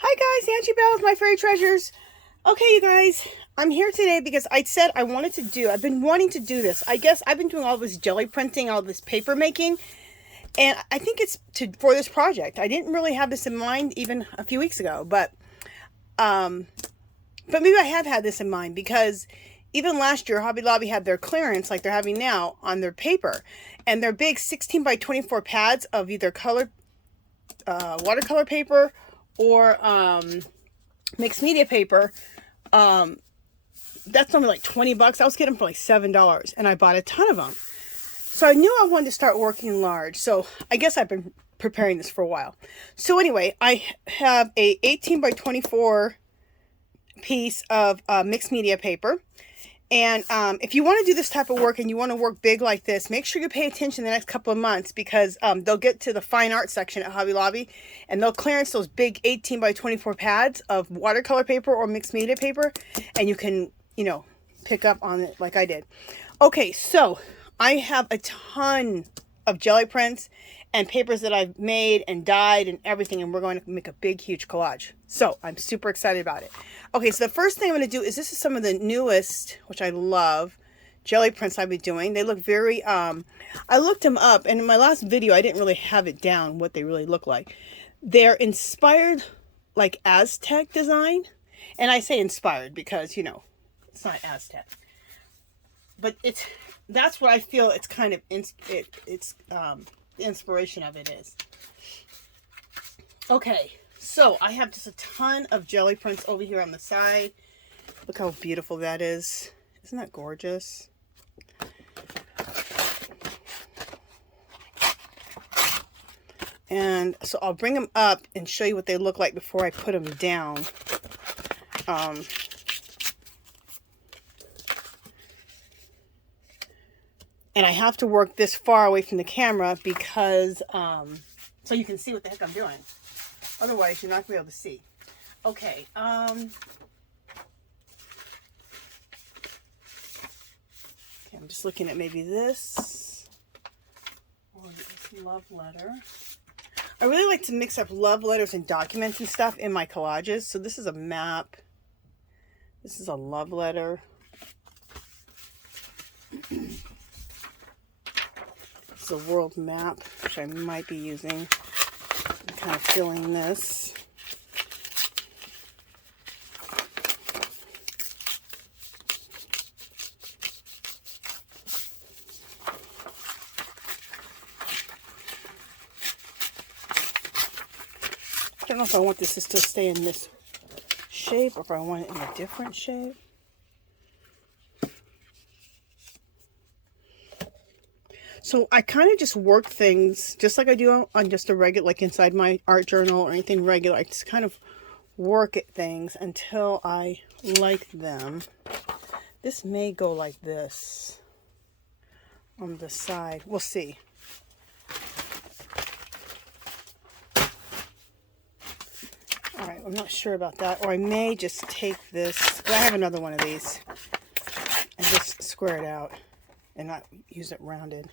Hi guys, Angie Bell with My Fairy Treasures. Okay, you guys, I'm here today because I said I've been wanting to do this. I guess I've been doing all this jelly printing, all this paper making, and I think it's for this project. I didn't really have this in mind even a few weeks ago, but maybe I have had this in mind because even last year, Hobby Lobby had their clearance like they're having now on their paper, and their big 16 by 24 pads of either colored watercolor paper or mixed media paper. That's only like 20 bucks. I was getting them for like $7, and I bought a ton of them. So I knew I wanted to start working large. So I guess I've been preparing this for a while. So anyway, I have a 18 by 24 piece of mixed media paper. And if you want to do this type of work and you want to work big like this, make sure you pay attention the next couple of months, because they'll get to the fine art section at Hobby Lobby and they'll clearance those big 18 by 24 pads of watercolor paper or mixed media paper, and you can, pick up on it like I did. Okay, so I have a ton of jelly prints and papers that I've made and dyed and everything, and we're going to make a big, huge collage. So I'm super excited about it. Okay, so the first thing I'm going to do is, this is some of the newest, which I love, jelly prints I've been doing. They look very, I looked them up, and in my last video, I didn't really have it down what they really look like. They're inspired like Aztec design, and I say inspired because, it's not Aztec. But that's what I feel it's kind of, the inspiration of it is. Okay, so I have just a ton of jelly prints over here on the side. Look how beautiful that is. Isn't that gorgeous? And so I'll bring them up and show you what they look like before I put them down. And I have to work this far away from the camera because, so you can see what the heck I'm doing. Otherwise, you're not going to be able to see. Okay. I'm just looking at maybe this. Or this love letter. I really like to mix up love letters and documents and stuff in my collages. So this is a map. This is a love letter. It's a world map, which I might be using. I'm kind of filling this. I don't know if I want this to still stay in this shape or if I want it in a different shape. So I kind of just work things just like I do on just a regular, like inside my art journal or anything regular. I just kind of work at things until I like them. This may go like this on the side. We'll see. All right, I'm not sure about that. Or I may just take this. I have another one of these. And just square it out and not use it rounded.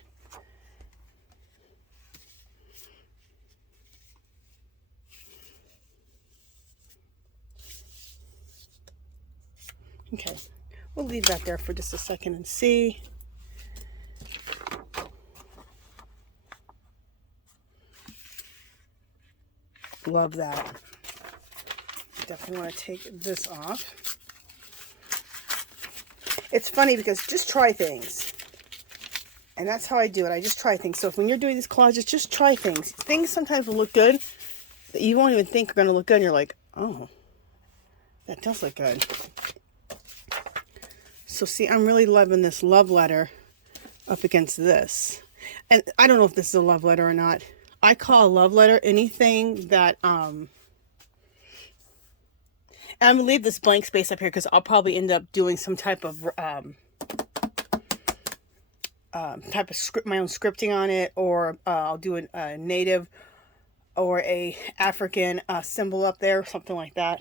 Okay, we'll leave that there for just a second and see. Love that. Definitely want to take this off. It's funny because just try things. And that's how I do it. I just try things. So when you're doing these collages, just try things. Things sometimes will look good that you won't even think are going to look good. And you're like, oh, that does look good. So see, I'm really loving this love letter up against this. And I don't know if this is a love letter or not. I call a love letter anything that, and I'm going to leave this blank space up here because I'll probably end up doing some type of, script, my own scripting on it, or I'll do a native or a African symbol up there, something like that.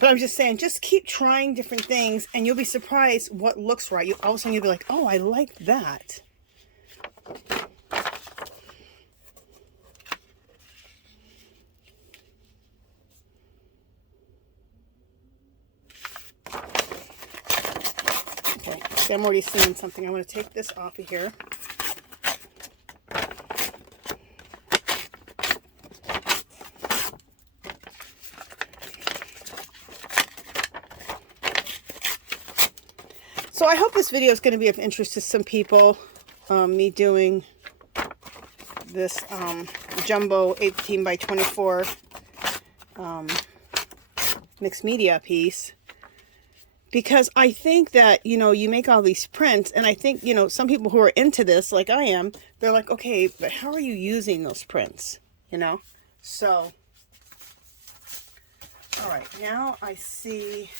But I'm just saying, just keep trying different things and you'll be surprised what looks right. All of a sudden you'll be like, oh, I like that. Okay, I'm already seeing something. I'm going to take this off of here. So I hope this video is going to be of interest to some people. Me doing this jumbo 18 by 24 mixed media piece. Because I think that, you know, you make all these prints, and I think, you know, some people who are into this, like I am, they're like, okay, but how are you using those prints, you know? So, all right, now I see,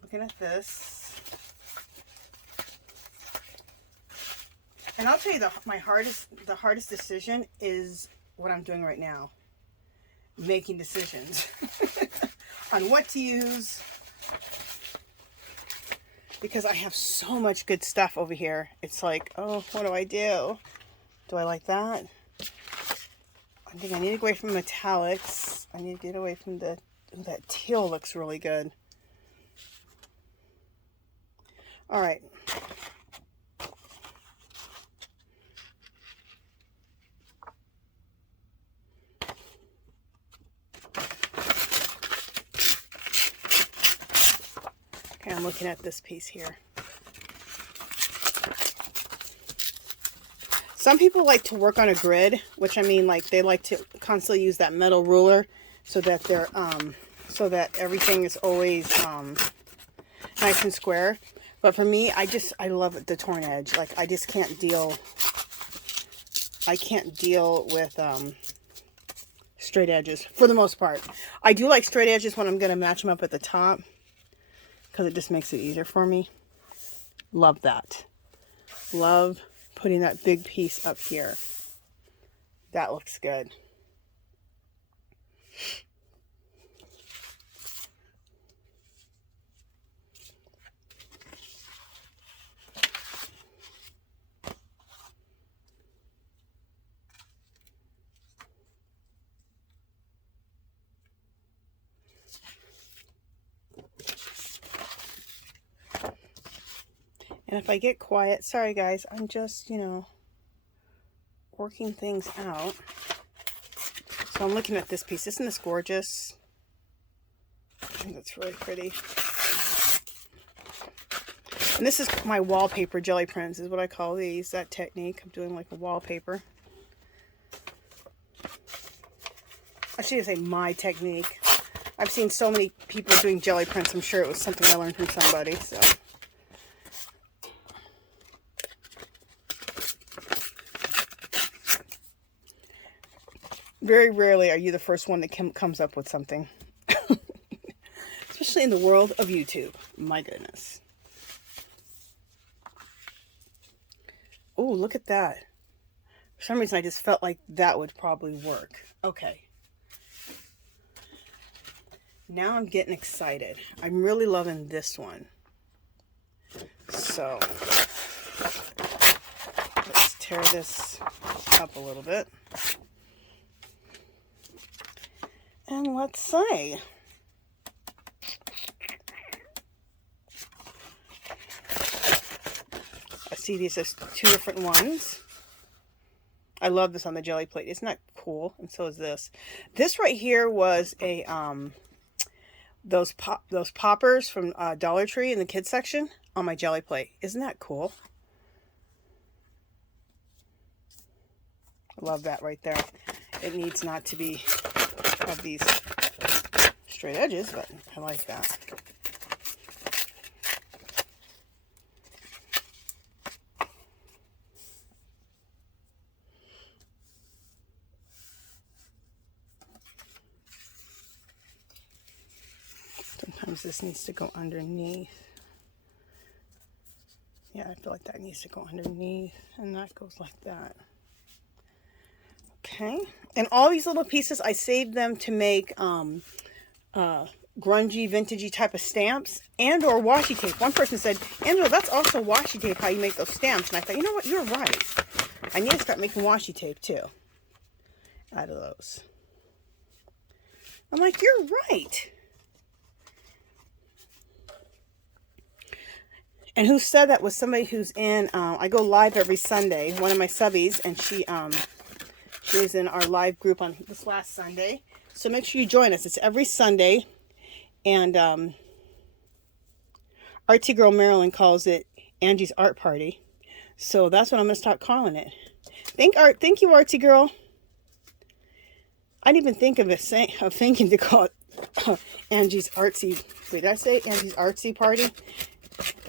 looking at this, and I'll tell you the hardest decision is what I'm doing right now, making decisions. On what to use, because I have so much good stuff over here. It's like, oh, what do I do? Do I like that? I think I need to go away from metallics. I need to get away from the, ooh, that teal looks really good. All right. I'm looking at this piece here. Some people like to work on a grid, which I mean, like they like to constantly use that metal ruler so that they're so that everything is always nice and square. But for me, I love the torn edge. Like I just can't deal. I can't deal with straight edges for the most part. I do like straight edges when I'm going to match them up at the top, because it just makes it easier for me. Love that. Love putting that big piece up here. That looks good. And if I get quiet, sorry guys, I'm just, you know, working things out. So I'm looking at this piece. Isn't this gorgeous? I think that's really pretty. And this is my wallpaper jelly prints, is what I call these, that technique. I'm doing like a wallpaper. I should say my technique. I've seen so many people doing jelly prints. I'm sure it was something I learned from somebody, so. Very rarely are you the first one that comes up with something. Especially in the world of YouTube. My goodness. Oh, look at that. For some reason, I just felt like that would probably work. Okay. Now I'm getting excited. I'm really loving this one. So, let's tear this up a little bit. And let's see. I see these as two different ones. I love this on the jelly plate. Isn't that cool? And so is this. This right here was a those poppers from Dollar Tree in the kids section on my jelly plate. Isn't that cool? I love that right there. It needs not to be have these straight edges, but I like that. Sometimes this needs to go underneath. Yeah, I feel like that needs to go underneath, and that goes like that. Okay, and all these little pieces, I saved them to make grungy, vintagey type of stamps and or washi tape. One person said, Angela, that's also washi tape, how you make those stamps. And I thought, you know what, you're right. I need to start making washi tape too out of those. I'm like, you're right. And who said that was somebody who's in, I go live every Sunday, one of my subbies, and she was in our live group on this last Sunday. So make sure you join us. It's every Sunday. And Artsy Girl Marilyn calls it Angie's Art Party. So that's what I'm going to start calling it. Thank you, Artsy Girl. I didn't even think of thinking to call it Angie's Artsy. Wait, did I say Angie's Artsy Party?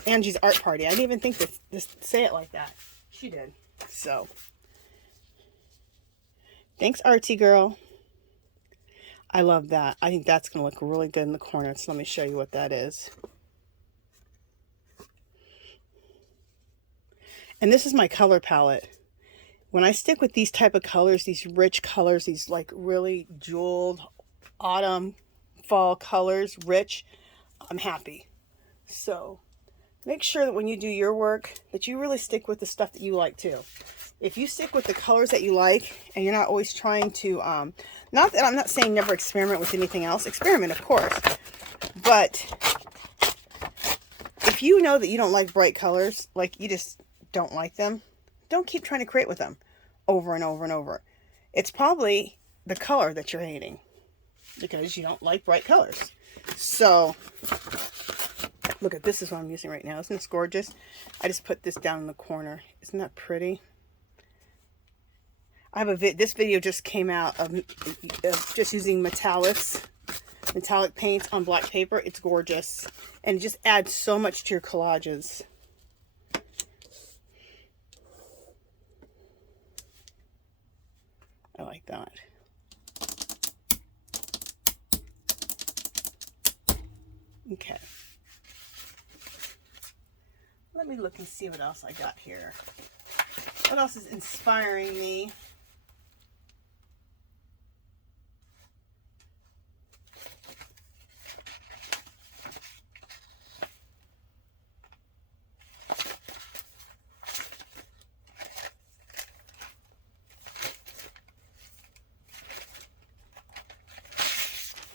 Angie's Art Party. I didn't even think to say it like that. She did. So, thanks, Artsy Girl. I love that. I think that's going to look really good in the corner. So let me show you what that is. And this is my color palette. When I stick with these type of colors, these rich colors, these like really jeweled autumn, fall colors, rich, I'm happy. So make sure that when you do your work, that you really stick with the stuff that you like too. If you stick with the colors that you like, and you're not always trying to, not that I'm not saying never experiment with anything else. Experiment, of course. But if you know that you don't like bright colors, like you just don't like them, don't keep trying to create with them over and over and over. It's probably the color that you're hating because you don't like bright colors. So look at this is what I'm using right now. Isn't this gorgeous? I just put this down in the corner. Isn't that pretty? I have this video just came out of just using metallic paints on black paper. It's gorgeous. And it just adds so much to your collages. I like that. Okay. Let me look and see what else I got here. What else is inspiring me?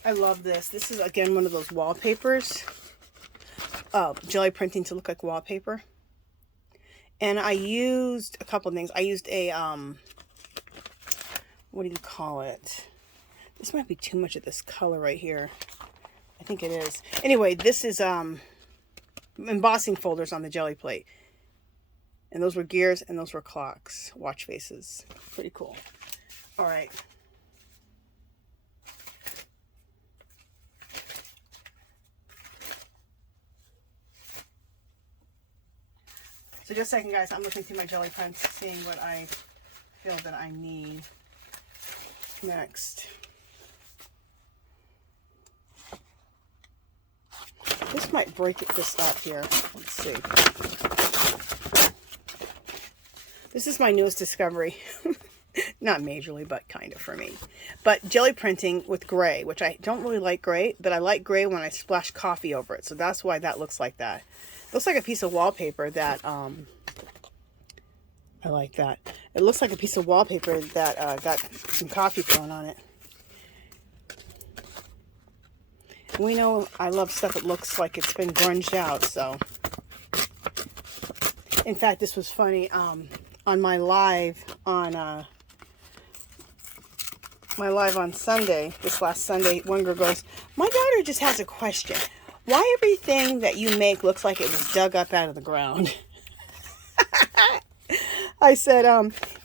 I love this. This is, again, one of those wallpapers. Jelly printing to look like wallpaper. And I used a couple of things. I used a, what do you call it? This might be too much of this color right here. I think it is. Anyway, this is embossing folders on the jelly plate. And those were gears and those were clocks, watch faces. Pretty cool. All right. So just a second, guys, I'm looking through my jelly prints, seeing what I feel that I need next. This might break this up here. Let's see. This is my newest discovery. Not majorly, but kind of for me. But jelly printing with gray, which I don't really like gray, but I like gray when I splash coffee over it. So that's why that looks like that. Looks like a piece of wallpaper that, I like that. It looks like a piece of wallpaper that got some coffee thrown on it. We know I love stuff that looks like it's been grunged out, so. In fact, this was funny. On my live on Sunday, this last Sunday, one girl goes, "My daughter just has a question. Why everything that you make looks like it was dug up out of the ground?" I said,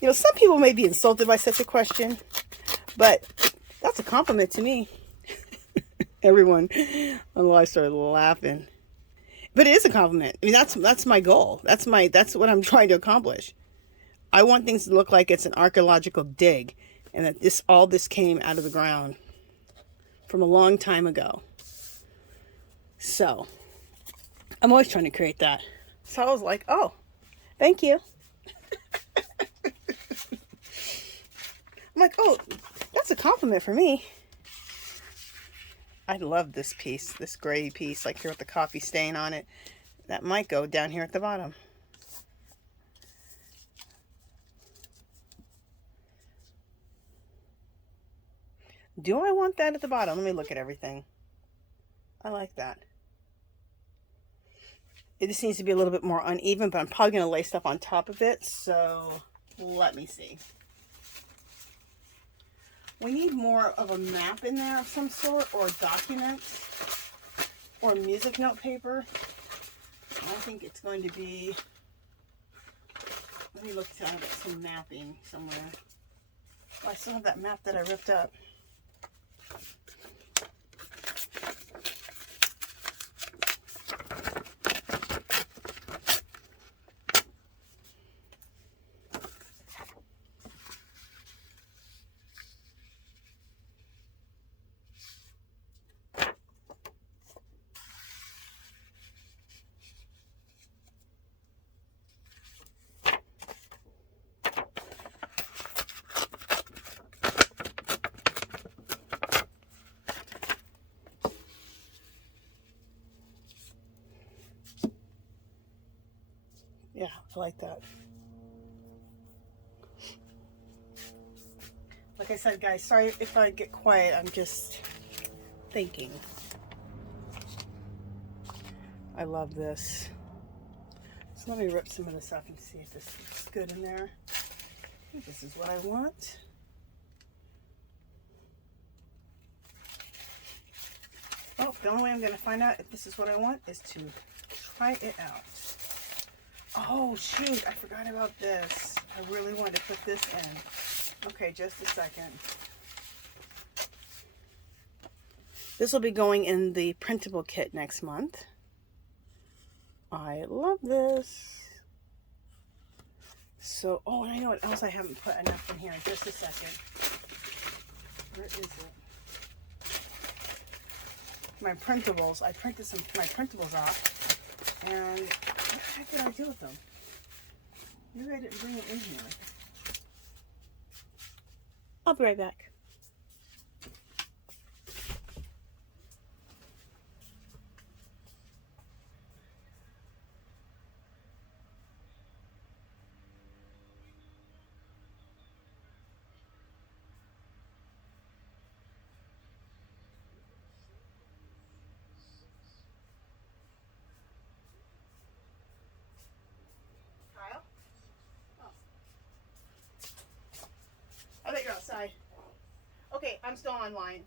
you know, some people may be insulted by such a question, but that's a compliment to me. Everyone on live started laughing. But it is a compliment. I mean, that's my goal. That's what I'm trying to accomplish. I want things to look like it's an archaeological dig and that all this came out of the ground from a long time ago. So, I'm always trying to create that. So I was like, oh, thank you. I'm like, oh, that's a compliment for me. I love this piece, this gray piece, like here with the coffee stain on it. That might go down here at the bottom. Do I want that at the bottom? Let me look at everything. I like that. It just needs to be a little bit more uneven, but I'm probably going to lay stuff on top of it. So let me see. We need more of a map in there of some sort, or documents, or music note paper. I think it's going to be, let me look to have some mapping somewhere. Oh, I still have that map that I ripped up. Yeah, I like that. Like I said, guys, sorry if I get quiet. I'm just thinking. I love this. So let me rip some of this up and see if this looks good in there. I think this is what I want. Oh, the only way I'm going to find out if this is what I want is to try it out. Oh, shoot, I forgot about this. I really wanted to put this in. Okay, just a second. This will be going in the printable kit next month. I love this. So, oh, and I know what else I haven't put enough in here. Just a second. Where is it? My printables. I printed some my printables off. And what the heck did I do with them? Maybe I didn't bring it in here. I'll be right back. I bet you're outside. Okay, I'm still online.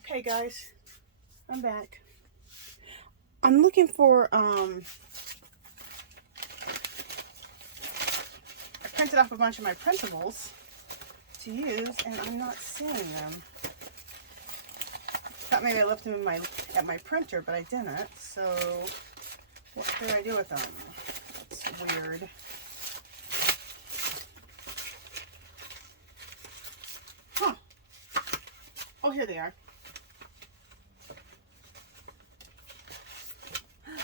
Okay, guys, I'm back. I'm looking for, I printed off a bunch of my printables to use, and I'm not seeing them. Thought maybe I left them in at my printer, but I didn't. So, what did I do with them? That's weird. Huh. Oh, here they are.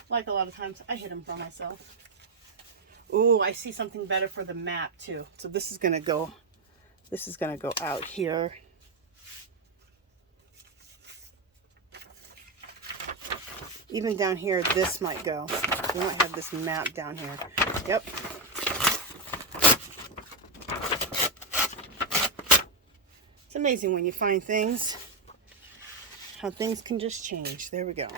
Like a lot of times, I hid them for myself. Ooh, I see something better for the map too. So this is gonna go out here. Even down here, this might go. We might have this map down here. Yep. It's amazing when you find things, how things can just change. There we go.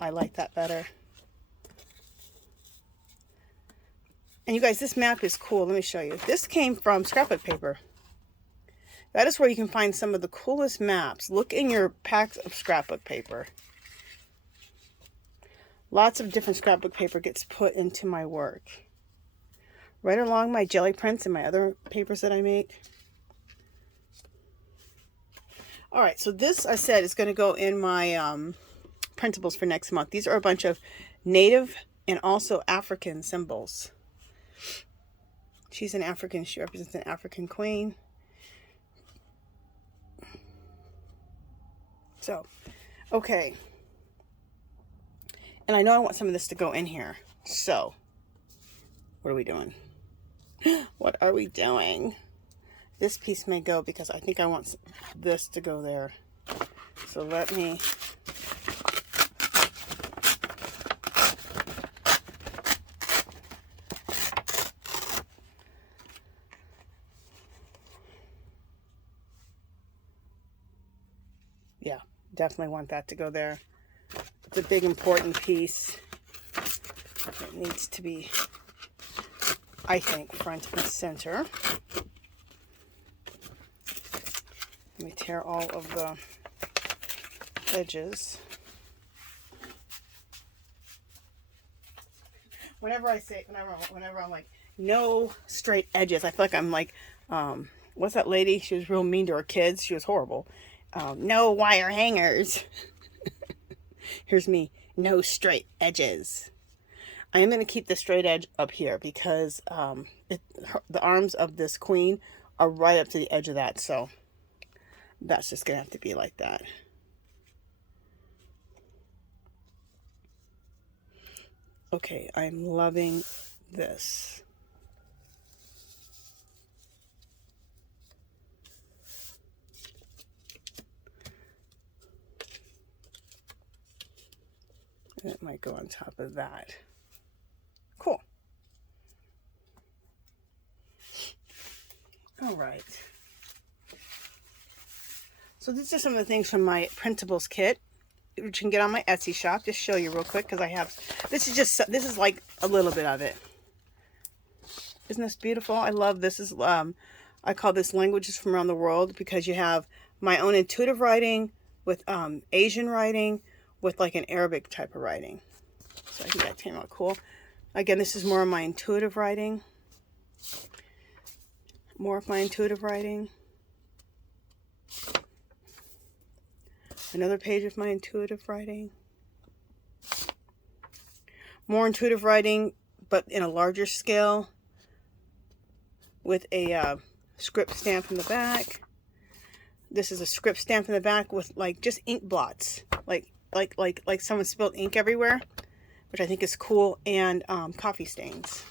I like that better. And you guys, this map is cool. Let me show you. This came from scrapbook paper. That is where you can find some of the coolest maps. Look in your packs of scrapbook paper. Lots of different scrapbook paper gets put into my work. Right along my jelly prints and my other papers that I make. Alright, so this, I said, is going to go in my printables for next month. These are a bunch of native and also African symbols. She's an African. She represents an African queen. So, okay. And I know I want some of this to go in here. So, what are we doing? What are we doing? This piece may go because I think I want this to go there. So let me... Definitely want that to go there. It's a big important piece. It needs to be, I think, front and center. Let me tear all of the edges. Whenever I'm like, no straight edges, I feel like I'm like, what's that lady? She was real mean to her kids. She was horrible. No wire hangers. Here's me. No straight edges. I am going to keep the straight edge up here because the arms of this queen are right up to the edge of that. So that's just going to have to be like that. Okay, I'm loving this. And it might go on top of that. Cool. All right. So these are some of the things from my Printables kit, which you can get on my Etsy shop. Just show you real quick because I have, this is like a little bit of it. Isn't this beautiful? I love this. Is I call this Languages from Around the World because you have my own intuitive writing with Asian writing with like an Arabic type of writing. So I think that came out cool. Again, this is more of my intuitive writing. More of my intuitive writing. Another page of my intuitive writing. More intuitive writing, but in a larger scale with a script stamp in the back. This is a script stamp in the back with like just ink blots, like someone spilled ink everywhere, which I think is cool, and coffee stains.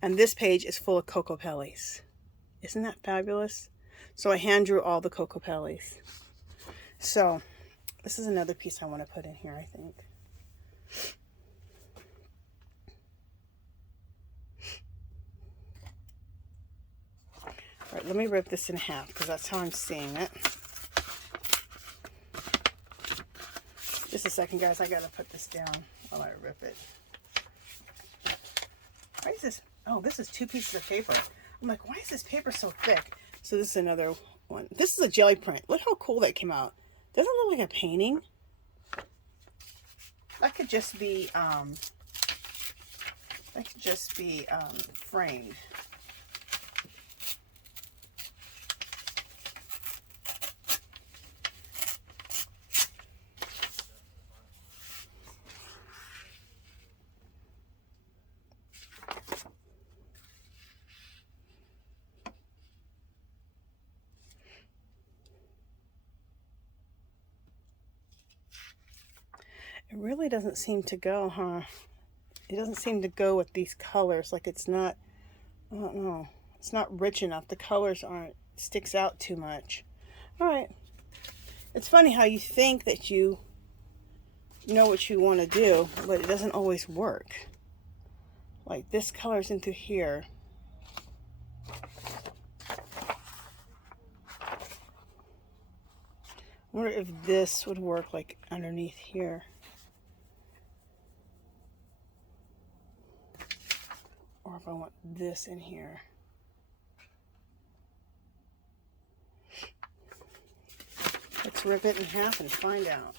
And this page is full of Coco Pellies. Isn't that fabulous? So I hand drew all the Coco Pellies. So this is another piece I want to put in here, I think. All right, let me rip this in half because that's how I'm seeing it. Just a second, guys. I gotta put this down while I rip it. Why is this? Oh, this is 2 pieces of paper. I'm like, why is this paper so thick? So this is another one. This is a jelly print. Look how cool that came out. Doesn't it look like a painting? That could just be framed. It really doesn't seem to go, huh? It doesn't seem to go with these colors. Like it's not, I don't know. It's not rich enough. The colors aren't, sticks out too much. All right. It's funny how you think that you know what you want to do, but it doesn't always work. Like this color's into here. I wonder if this would work like underneath here. Or if I want this in here. Let's rip it in half and find out.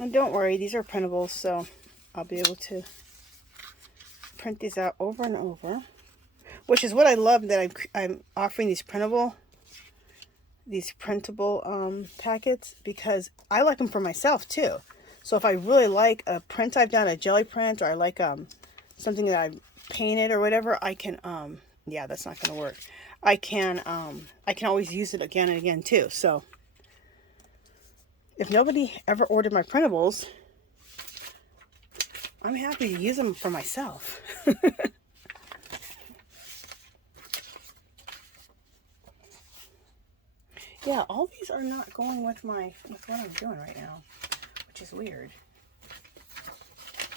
And don't worry, these are printables, so I'll be able to print these out over and over. Which is what I love, that I'm offering these printable packets, because I like them for myself too. So if I really like a print I've done, a jelly print, or I like something that I've painted or whatever, I can yeah, that's not going to work. I can always use it again and again too. So if nobody ever ordered my printables, I'm happy to use them for myself. Yeah, all these are not going with what I'm doing right now, which is weird.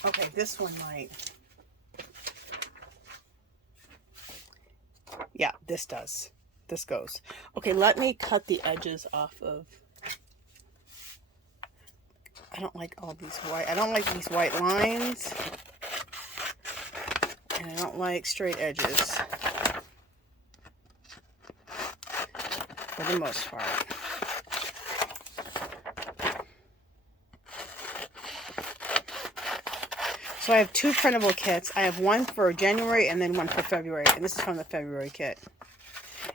Okay, this one might. Yeah, this does. This goes. Okay, let me cut the edges off of. I don't like all these white. I don't like these white lines. And I don't like straight edges. For the most part. So I have 2 printable kits. I have one for January and then one for February. And this is from the February kit.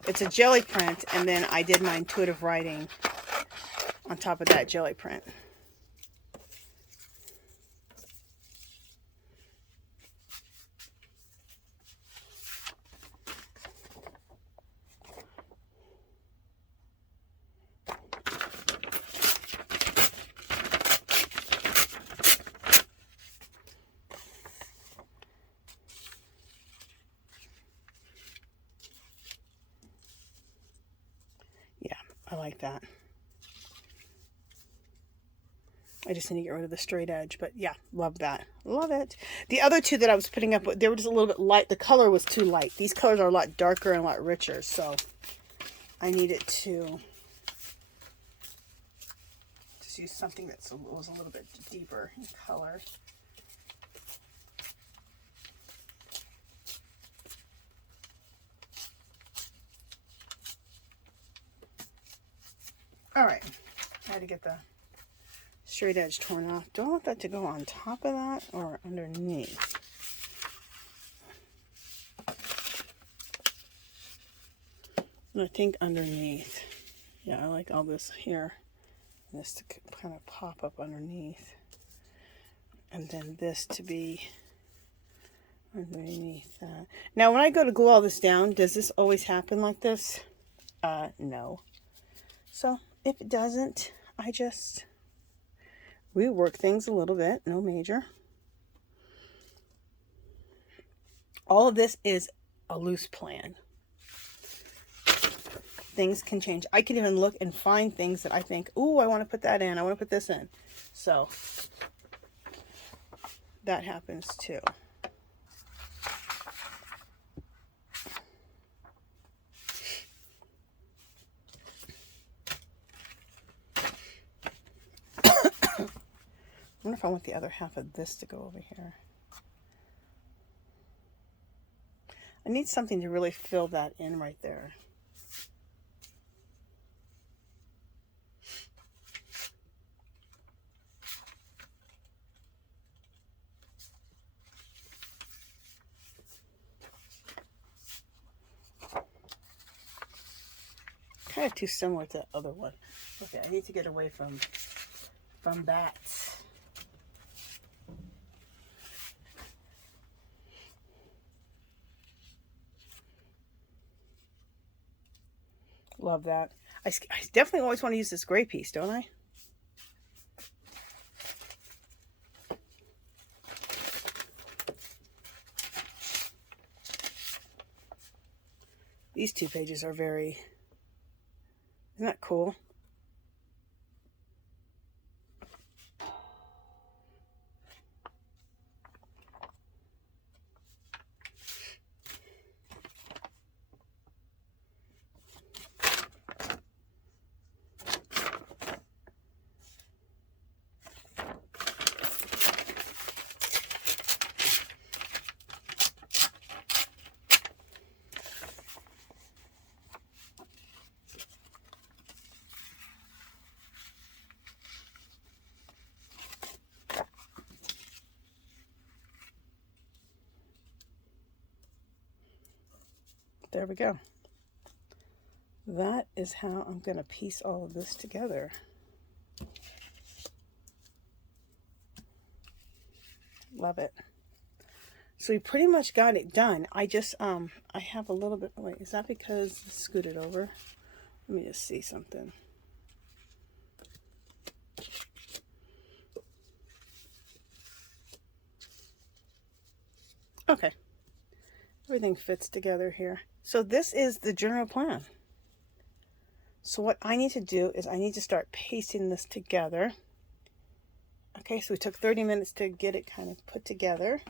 It's a Gelli print, and then I did my intuitive writing on top of that Gelli print. I like that. I just need to get rid of the straight edge, but yeah, love that. Love it. The other 2 that I was putting up, they were just a little bit light. The color was too light. These colors are a lot darker and a lot richer, so I needed to just use something that was a little bit deeper in color. All right, I had to get the straight edge torn off. Do I want that to go on top of that or underneath? I think underneath. Yeah, I like all this here. And this to kind of pop up underneath. And then this to be underneath that. Now, when I go to glue all this down, does this always happen like this? No. So, if it doesn't, I just rework things a little bit. No major. All of this is a loose plan. Things can change. I can even look and find things that I think, ooh, I want to put that in. I want to put this in. So, that happens too. I wonder if I want the other half of this to go over here. I need something to really fill that in right there. Kind of too similar to that other one. Okay, I need to get away from that. Love that. I definitely always want to use this gray piece, don't I? These 2 pages are very... Isn't that cool? There we go. That is how I'm going to piece all of this together. Love it. So we pretty much got it done. I just, I have a little bit, wait, is that because I scooted over? Let me just see something. Okay. Everything fits together here. So this is the general plan. So what I need to do is I need to start pasting this together. Okay, so we took 30 minutes to get it kind of put together.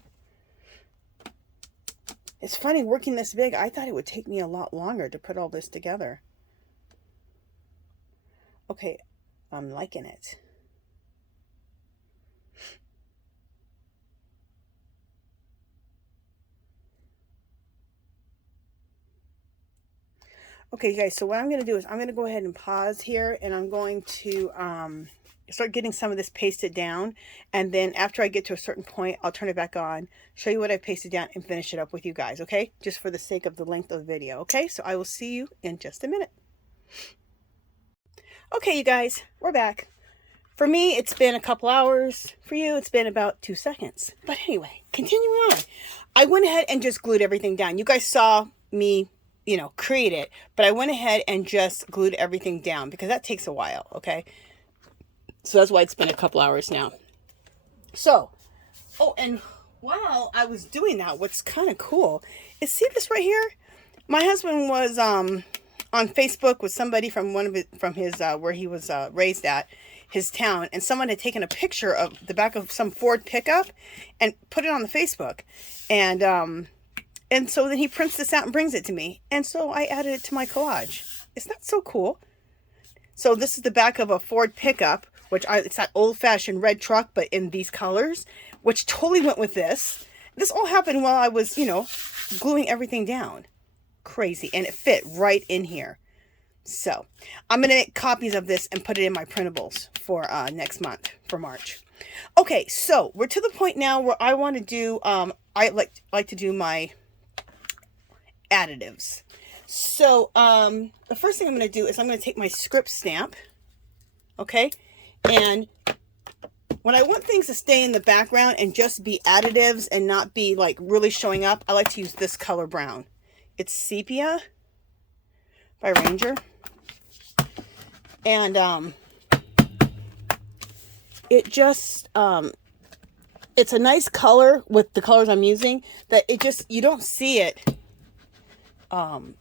It's funny working this big. I thought it would take me a lot longer to put all this together. Okay, I'm liking it. Okay, you guys, so what I'm going to do is I'm going to go ahead and pause here, and I'm going to start getting some of this pasted down, and then after I get to a certain point, I'll turn it back on, show you what I pasted down, and finish it up with you guys, okay? Just for the sake of the length of the video, okay? So I will see you in just a minute. Okay, you guys, we're back. For me, it's been a couple hours. For you, it's been about 2 seconds. But anyway, continuing on. I went ahead and just glued everything down. You guys saw me, you know, create it, but I went ahead and just glued everything down because that takes a while, okay? So that's why it's been a couple hours now. So, oh, and while I was doing that, what's kind of cool is, see this right here? My husband was on Facebook with somebody from his where he was raised at, his town, and someone had taken a picture of the back of some Ford pickup and put it on the Facebook, and so then he prints this out and brings it to me, and so I added it to my collage. Isn't that so cool? So this is the back of a Ford pickup, it's that old-fashioned red truck, but in these colors, which totally went with this. This all happened while I was, you know, gluing everything down. Crazy, and it fit right in here. So I'm going to make copies of this and put it in my printables for next month, for March. Okay, so we're to the point now where I want to do, I like to do my additives. So the first thing I'm going to do is I'm going to take my script stamp, okay, and when I want things to stay in the background and just be additives and not be like really showing up, I like to use this color brown. It's Sepia by Ranger, and it just it's a nice color with the colors I'm using, that it just, you don't see it hardly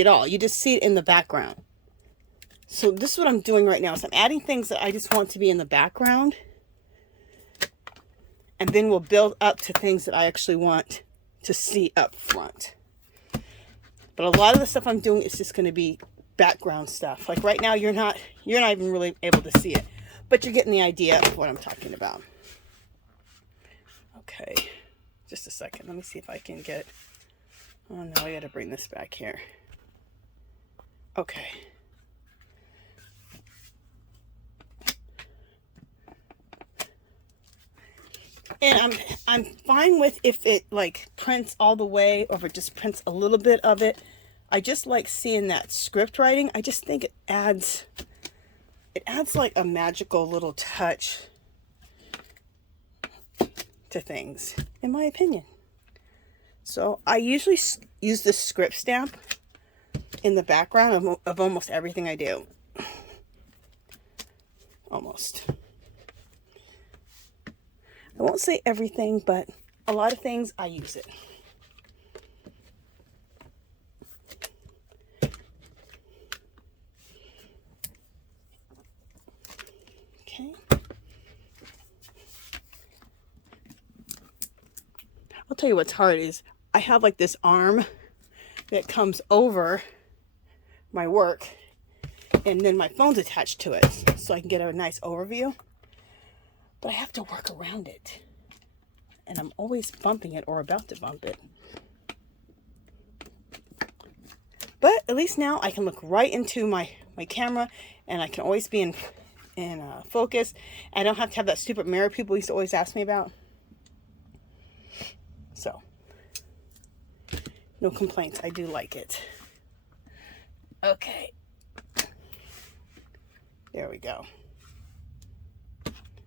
at all. You just see it in the background. So this is what I'm doing right now. So I'm adding things that I just want to be in the background, and then we'll build up to things that I actually want to see up front. But a lot of the stuff I'm doing is just going to be background stuff. Like right now, you're not even really able to see it, but you're getting the idea of what I'm talking about. Okay, just a second. Let me see if I can get, oh no, I got to bring this back here. Okay. And I'm fine with if it like prints all the way, or if it just prints a little bit of it. I just like seeing that script writing. I just think it adds like a magical little touch to things, in my opinion. So I usually use this script stamp in the background of almost everything I do. Almost. I won't say everything, but a lot of things I use it. Okay. I'll tell you what's hard is I have like this arm that comes over my work, and then my phone's attached to it so I can get a nice overview. But I have to work around it, and I'm always bumping it or about to bump it. But at least now I can look right into my camera, and I can always be in focus. I don't have to have that stupid mirror people used to always ask me about. So, no complaints. I do like it. Okay. There we go.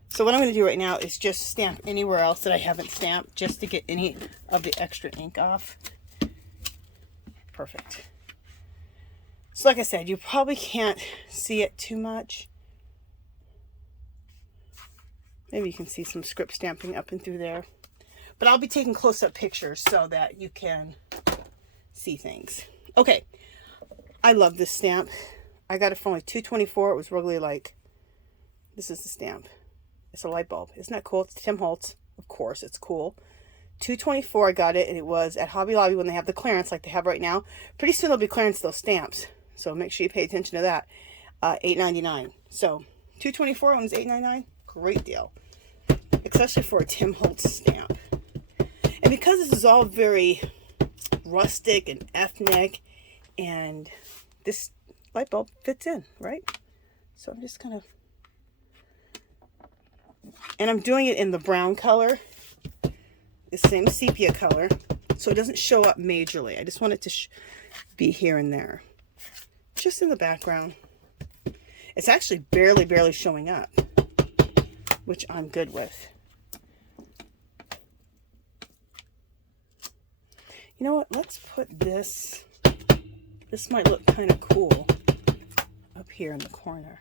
So what I'm going to do right now is just stamp anywhere else that I haven't stamped, just to get any of the extra ink off. Perfect. So like I said, you probably can't see it too much. Maybe you can see some script stamping up and through there. But I'll be taking close-up pictures so that you can see things. Okay. I love this stamp. I got it from like $2.24. It was really like, this is the stamp. It's a light bulb. Isn't that cool? It's Tim Holtz. Of course, it's cool. $2.24 I got it, and it was at Hobby Lobby when they have the clearance like they have right now. Pretty soon they'll be clearance those stamps, so make sure you pay attention to that. $8.99. So $2.24 when it's $8.99, great deal, especially for a Tim Holtz stamp. And because this is all very rustic and ethnic, and this light bulb fits in, right? So I'm just kind of, and I'm doing it in the brown color, the same sepia color, so it doesn't show up majorly. I just want it to be here and there, just in the background. It's actually barely showing up, which I'm good with. You know what? Let's put this. This might look kind of cool up here in the corner.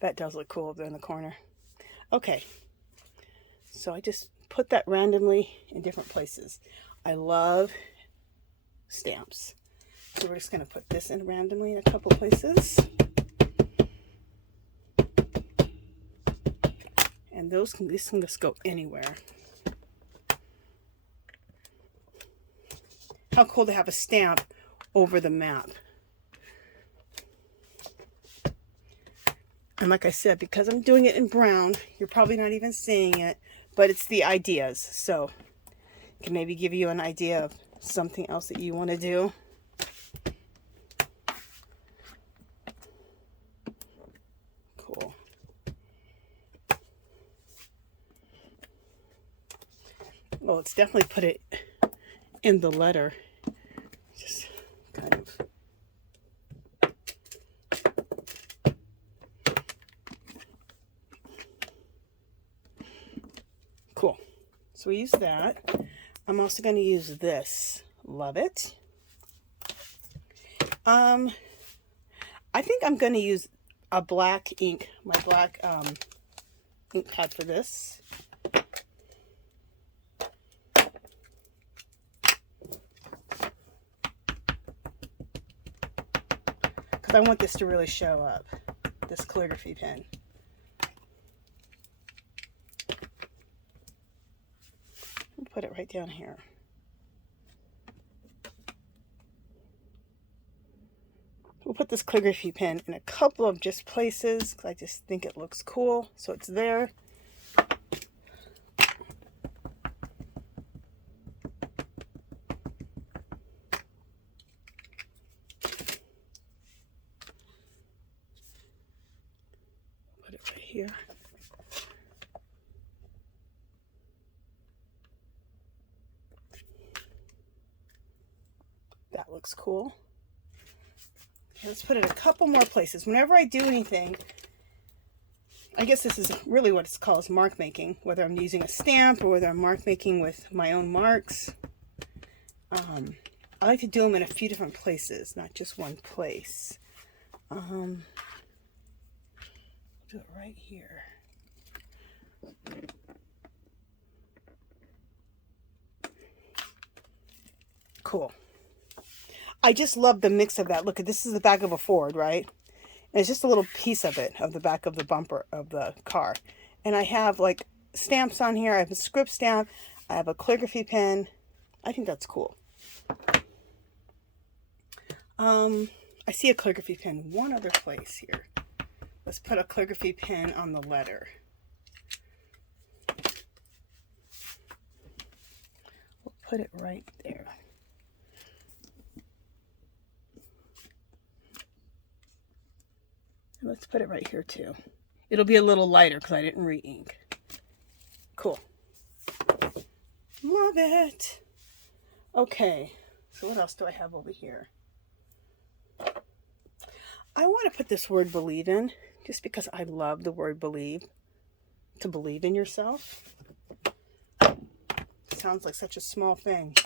That does look cool up there in the corner. Okay. So I just put that randomly in different places. I love stamps. So we're just going to put this in randomly in a couple places. And this can just go anywhere. How cool to have a stamp over the map. And like I said, because I'm doing it in brown, you're probably not even seeing it, but it's the ideas. So it can maybe give you an idea of something else that you want to do. Cool. Well, it's definitely put it in the letter. Just kind of. Cool. So we use that. I'm also going to use this. Love it. I think I'm going to use a black ink, my black ink pad for this. Because I want this to really show up, this calligraphy pen. Put it right down here. We'll put this calligraphy pen in a couple of just places because I just think it looks cool. So it's there. Put it right here. That looks cool. Okay, let's put it a couple more places. Whenever I do anything, I guess this is really what it's called, is mark making, whether I'm using a stamp or whether I'm mark making with my own marks. I like to do them in a few different places, not just one place. Do it right here. Cool. I just love the mix of that. Look, this is the back of a Ford, right? And it's just a little piece of it, of the back of the bumper of the car. And I have like stamps on here. I have a script stamp. I have a calligraphy pen. I think that's cool. I see a calligraphy pen one other place here. Let's put a calligraphy pen on the letter. We'll put it right there. And let's put it right here too. It'll be a little lighter because I didn't re-ink. Cool. Love it. Okay, so what else do I have over here? I want to put this word believe in, just because I love the word believe. To believe in yourself. It sounds like such a small thing.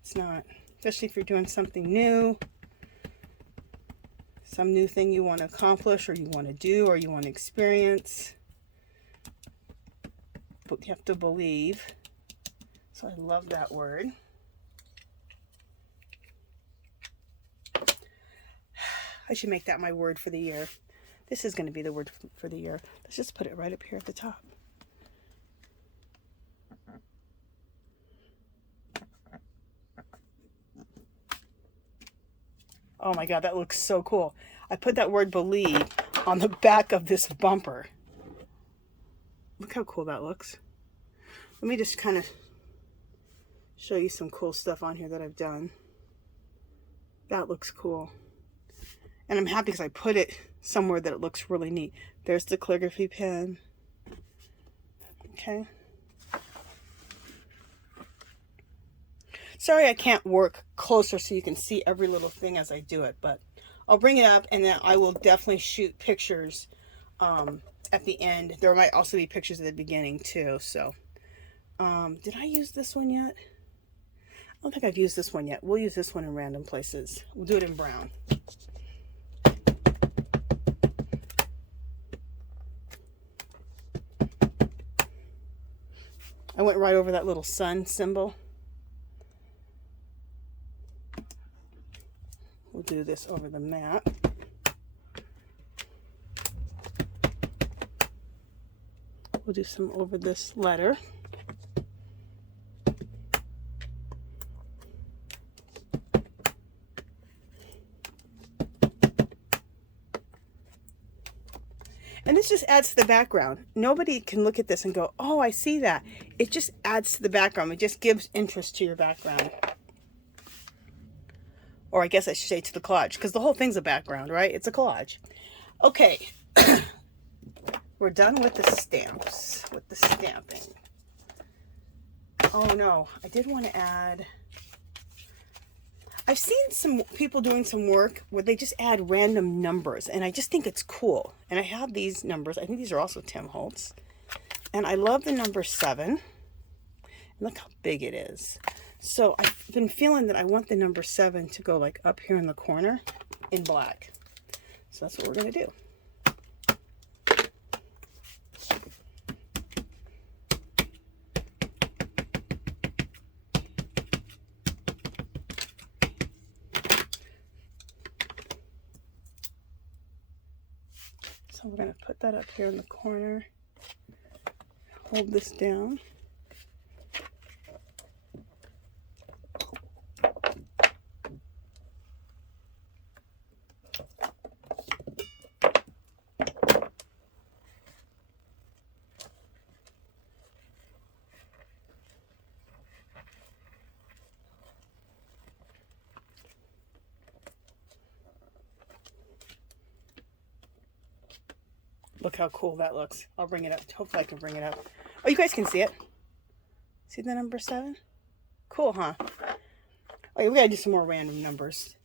It's not. Especially if you're doing something new. Some new thing you want to accomplish, or you want to do, or you want to experience. But you have to believe. So I love that word. I should make that my word for the year. This is going to be the word for the year. Let's just put it right up here at the top. Oh my God, that looks so cool. I put that word believe on the back of this bumper. Look how cool that looks. Let me just kind of show you some cool stuff on here that I've done. That looks cool. And I'm happy because I put it somewhere that it looks really neat. There's the calligraphy pen. Okay. Sorry I can't work closer so you can see every little thing as I do it, but I'll bring it up and then I will definitely shoot pictures at the end. There might also be pictures at the beginning too. So, did I use this one yet? I don't think I've used this one yet. We'll use this one in random places. We'll do it in brown. I went right over that little sun symbol. We'll do this over the map. We'll do some over this letter. And this just adds to the background. Nobody can look at this and go, oh, I see that. It just adds to the background. It just gives interest to your background. Or I guess I should say to the collage, because the whole thing's a background, right? It's a collage. Okay. We're done with the stamps, with the stamping. Oh no, I did want to add... I've seen some people doing some work where they just add random numbers, and I just think it's cool. And I have these numbers. I think these are also Tim Holtz. And I love the number 7. And look how big it is. So I've been feeling that I want the number 7 to go like up here in the corner in black. So that's what we're going to do. So we're going to put that up here in the corner. Hold this down. Look how cool that looks. I'll bring it up. Hopefully I can bring it up. Oh, you guys can see it. See the number 7? Cool, huh? Okay, we gotta do some more random numbers.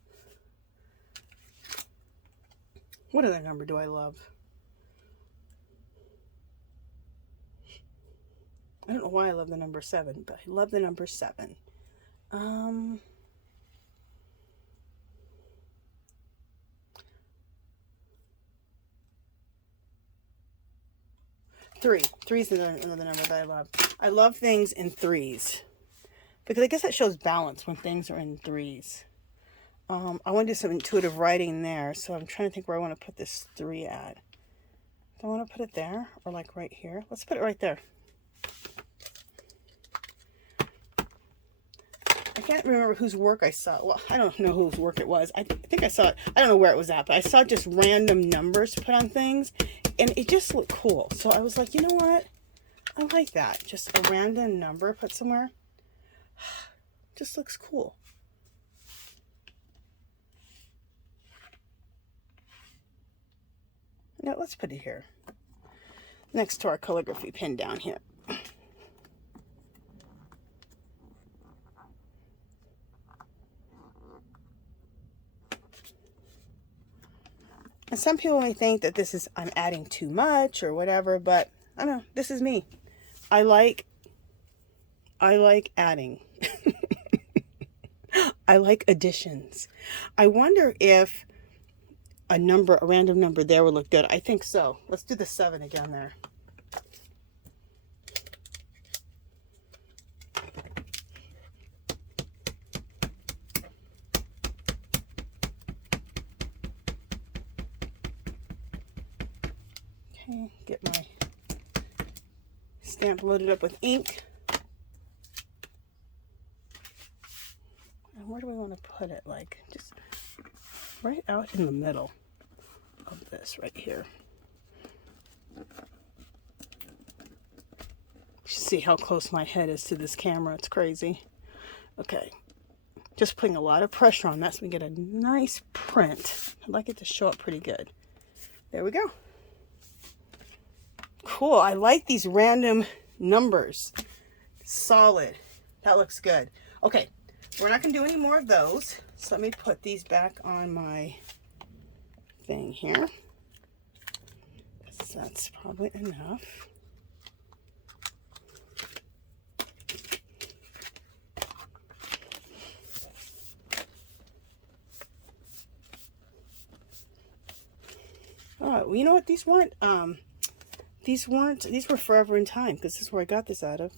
What other number do I love? I don't know why I love the number 7, but I love the number 7. 3. 3 is another number that I love. I love things in 3s. Because I guess that shows balance when things are in 3s. I want to do some intuitive writing there. So I'm trying to think where I want to put this 3 at. Do I want to put it there? Or like right here? Let's put it right there. I can't remember whose work I saw. Well, I don't know whose work it was. I think I saw it. I don't know where it was at. But I saw just random numbers put on things. And it just looked cool. So I was like, you know what? I like that. Just a random number put somewhere. Just looks cool. Now let's put it here. Next to our calligraphy pen down here. And some people may think that this is, I'm adding too much or whatever, but I don't know, this is me. I like adding. I like additions. I wonder if a random number there would look good. I think so. Let's do the 7 again there. Okay, get my stamp loaded up with ink. And where do we want to put it? Like, just right out in the middle of this right here. You should see how close my head is to this camera. It's crazy. Okay. Just putting a lot of pressure on that so we get a nice print. I'd like it to show up pretty good. There we go. Cool. I like these random numbers. Solid. That looks good. Okay. We're not going to do any more of those. So let me put these back on my thing here. That's probably enough. All right, well, you know what? These were Forever in Time, because this is where I got this out of.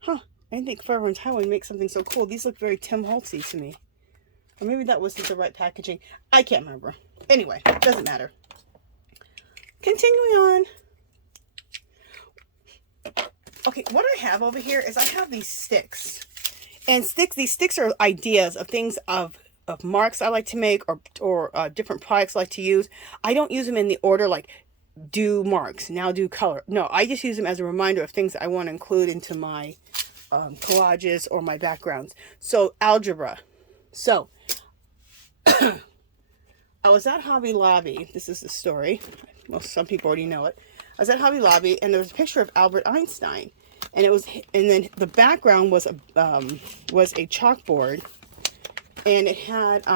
Huh, I didn't think Forever in Time would make something so cool. These look very Tim Holtzy to me. Or maybe that wasn't the right packaging. I can't remember. Anyway, doesn't matter. Continuing on. Okay, what I have over here is I have these sticks. And these sticks are ideas of things of marks I like to make or different products I like to use. I don't use them in the order like do marks, now do color. No, I just use them as a reminder of things I want to include into my collages or my backgrounds. So algebra. So I was at Hobby Lobby. This is the story. Some people already know it. I was at Hobby Lobby and there was a picture of Albert Einstein, and then the background was a chalkboard. And it had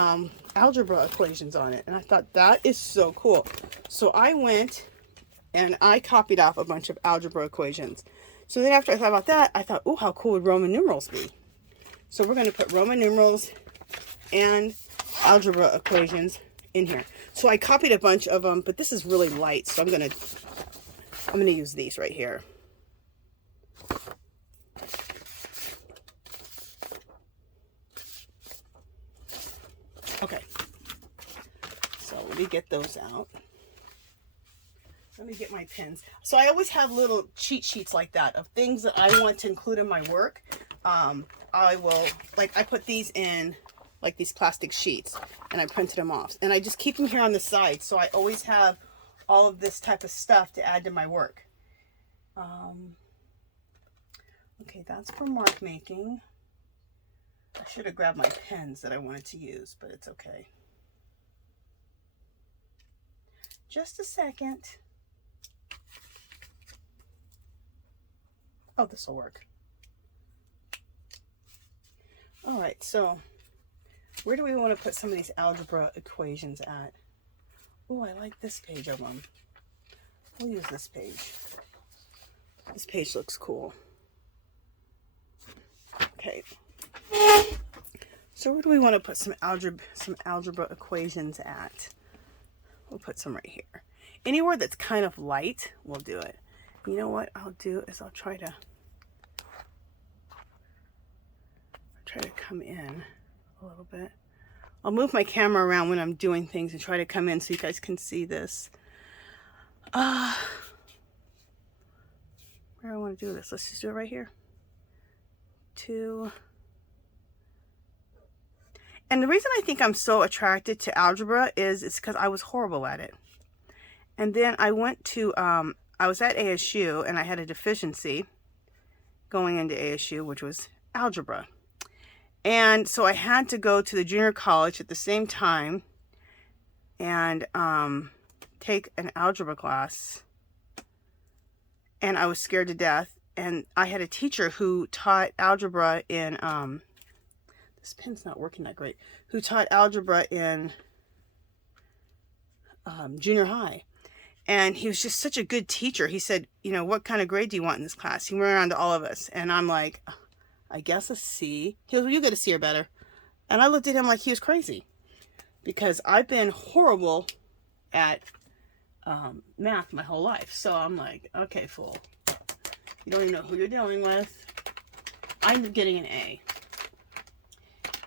algebra equations on it. And I thought, that is so cool. So I went and I copied off a bunch of algebra equations. So then after I thought about that, I thought, oh, how cool would Roman numerals be? So we're going to put Roman numerals and algebra equations in here. So I copied a bunch of them, but this is really light. So I'm going to use these right here. Okay, so let me get those out. Let me get my pens. So I always have little cheat sheets like that of things that I want to include in my work. I put these in like these plastic sheets and I printed them off. And I just keep them here on the side. So I always have all of this type of stuff to add to my work. Okay, that's for mark making. I should have grabbed my pens that I wanted to use, but it's okay. Just a second. Oh, this will work. All right, so where do we want to put some of these algebra equations at? Oh, I like this page of them. We'll use this page. This page looks cool. Okay. So where do we want to put some algebra equations at? We'll put some right here. Anywhere that's kind of light, we'll do it. You know what I'll do is I'll try to come in a little bit. I'll move my camera around when I'm doing things and try to come in so you guys can see this. Where do I want to do this? Let's just do it right here. And the reason I think I'm so attracted to algebra is it's because I was horrible at it. And then I went to, I was at ASU and I had a deficiency going into ASU, which was algebra. And so I had to go to the junior college at the same time and take an algebra class. And I was scared to death. And I had a teacher who taught algebra in, this pen's not working that great, who taught algebra in junior high. And he was just such a good teacher. He said, you know, what kind of grade do you want in this class? He went around to all of us. And I'm like, I guess a C. He goes, well, you get a C or better. And I looked at him like he was crazy. Because I've been horrible at math my whole life. So I'm like, okay, fool. You don't even know who you're dealing with. I'm getting an A.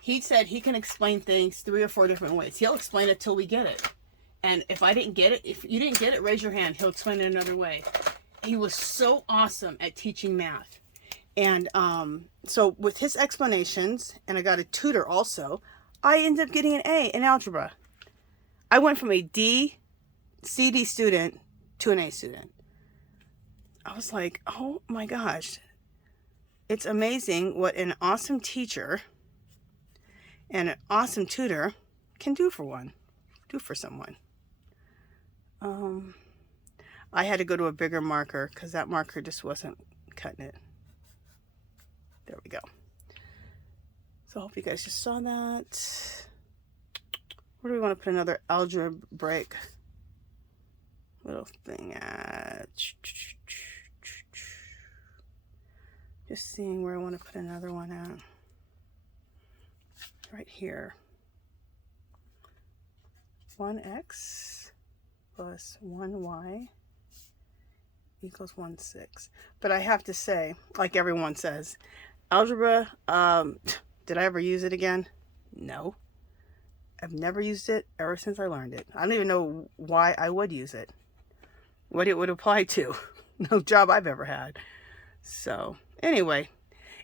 He said he can explain things 3 or 4 different ways. He'll explain it till we get it. And if I didn't get it, if you didn't get it, raise your hand. He'll explain it another way. He was so awesome at teaching math. And so with his explanations, and I got a tutor also, I ended up getting an A in algebra. I went from a CD student to an A student. I was like, oh my gosh. It's amazing what an awesome teacher and an awesome tutor can do for someone. I had to go to a bigger marker because that marker just wasn't cutting it. There we go. So I hope you guys just saw that. Where do we want to put another algebraic little thing at? Just seeing where I want to put another one at. Right here. 1x plus 1y equals 1/6. But I have to say, like everyone says, algebra, did I ever use it again? No. I've never used it ever since I learned it. I don't even know why I would use it. What it would apply to. No job I've ever had. So, anyway,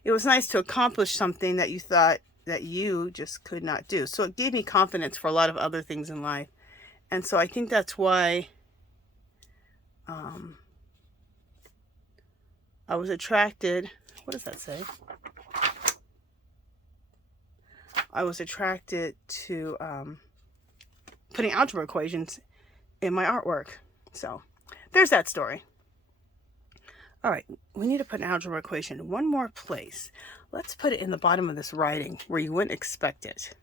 it was nice to accomplish something that you thought that you just could not do. So it gave me confidence for a lot of other things in life. And so I think that's why I was attracted. What does that say? I was attracted to putting algebra equations in my artwork. So there's that story. All right, we need to put an algebra equation in one more place. Let's put it in the bottom of this writing where you wouldn't expect it.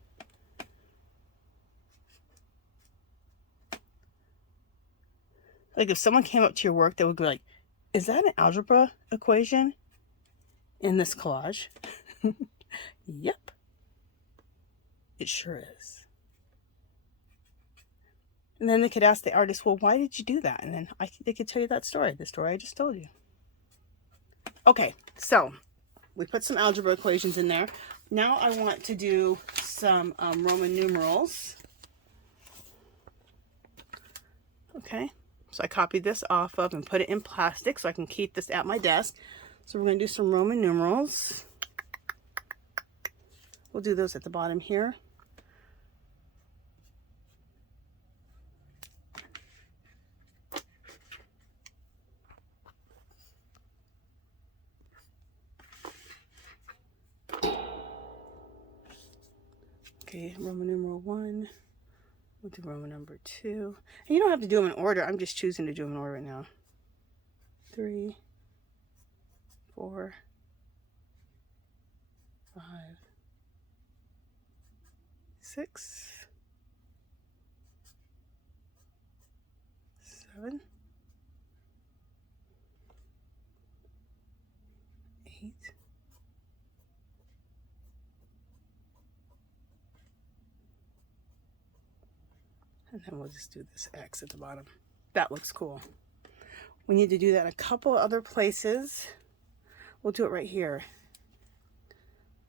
Like if someone came up to your work, they would be like, is that an algebra equation in this collage? Yep. It sure is. And then they could ask the artist, well, why did you do that? And then they could tell you that story, the story I just told you. Okay, so we put some algebra equations in there. Now I want to do some Roman numerals. Okay, so I copied this off of and put it in plastic so I can keep this at my desk. So we're going to do some Roman numerals. We'll do those at the bottom here. Okay, Roman numeral 1. We'll do Roman number 2. And you don't have to do them in order. I'm just choosing to do them in order right now. 3, 4, 5, 6, 7, 8, 9. And then we'll just do this X at the bottom. That looks cool. We need to do that in a couple other places. We'll do it right here.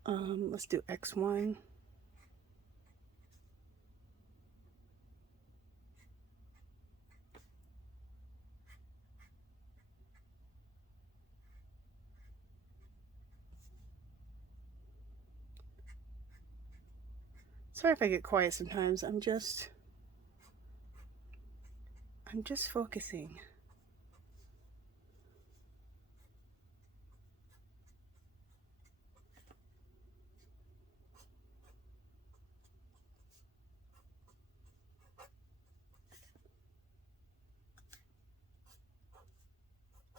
Let's do X1. Sorry if I get quiet sometimes. I'm just focusing.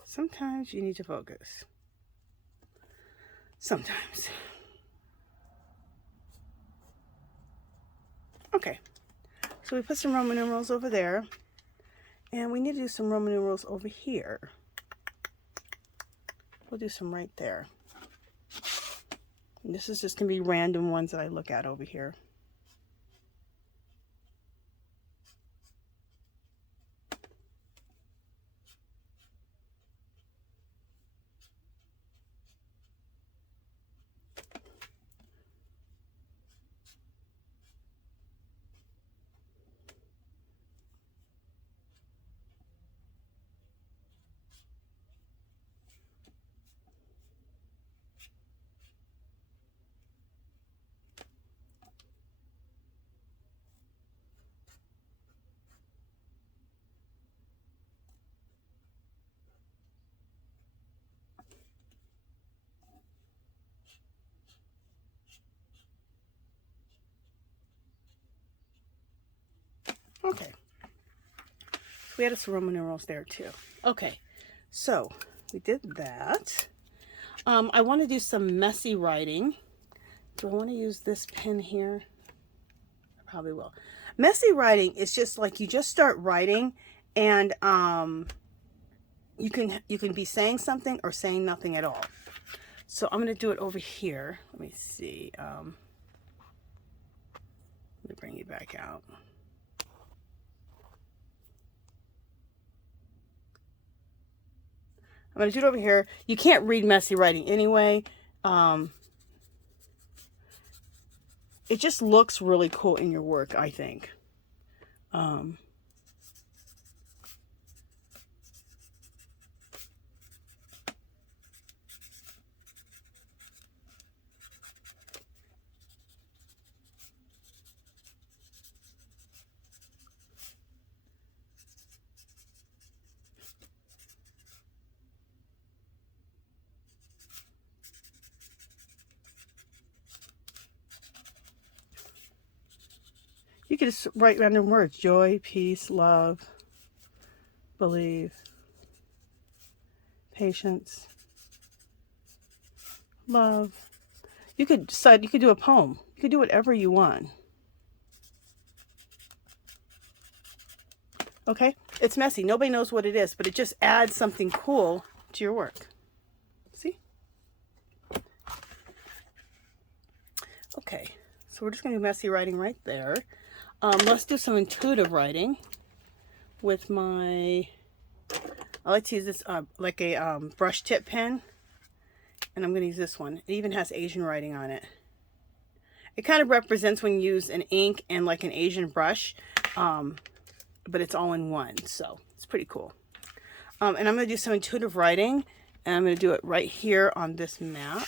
Sometimes you need to focus. Sometimes. Okay, so we put some Roman numerals over there, and we need to do some Roman numerals over here. We'll do some right there. And this is just going to be random ones that I look at over here. Okay. We added some Roman numerals there too. Okay, so we did that. I want to do some messy writing. Do I want to use this pen here? I probably will. Messy writing is just like you just start writing, and you can be saying something or saying nothing at all. So I'm going to do it over here. Let me see. Let me bring you back out. I'm going to do it over here. You can't read messy writing anyway. It just looks really cool in your work, I think. You could just write random words. Joy, peace, love, believe, patience, love. You could decide, you could do a poem. You could do whatever you want. Okay? It's messy. Nobody knows what it is, but it just adds something cool to your work. See? Okay. So we're just going to do messy writing right there. Let's do some intuitive writing with my, I like to use this like a brush tip pen, and I'm going to use this one. It even has Asian writing on it. It kind of represents when you use an ink and like an Asian brush, but it's all in one, so it's pretty cool. And I'm going to do some intuitive writing, and I'm going to do it right here on this map.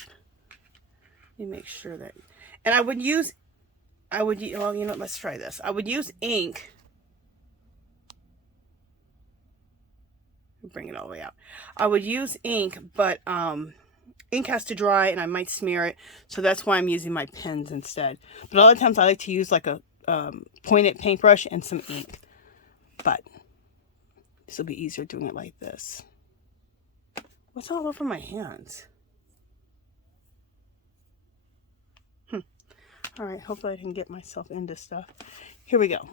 Let me make sure that, and well, you know what, let's try this. I would use ink. Bring it all the way out. I would use ink, but ink has to dry and I might smear it. So that's why I'm using my pens instead. But a lot of times I like to use like a pointed paintbrush and some ink. But this will be easier doing it like this. What's all over my hands? All right, hopefully I can get myself into stuff. Here we go.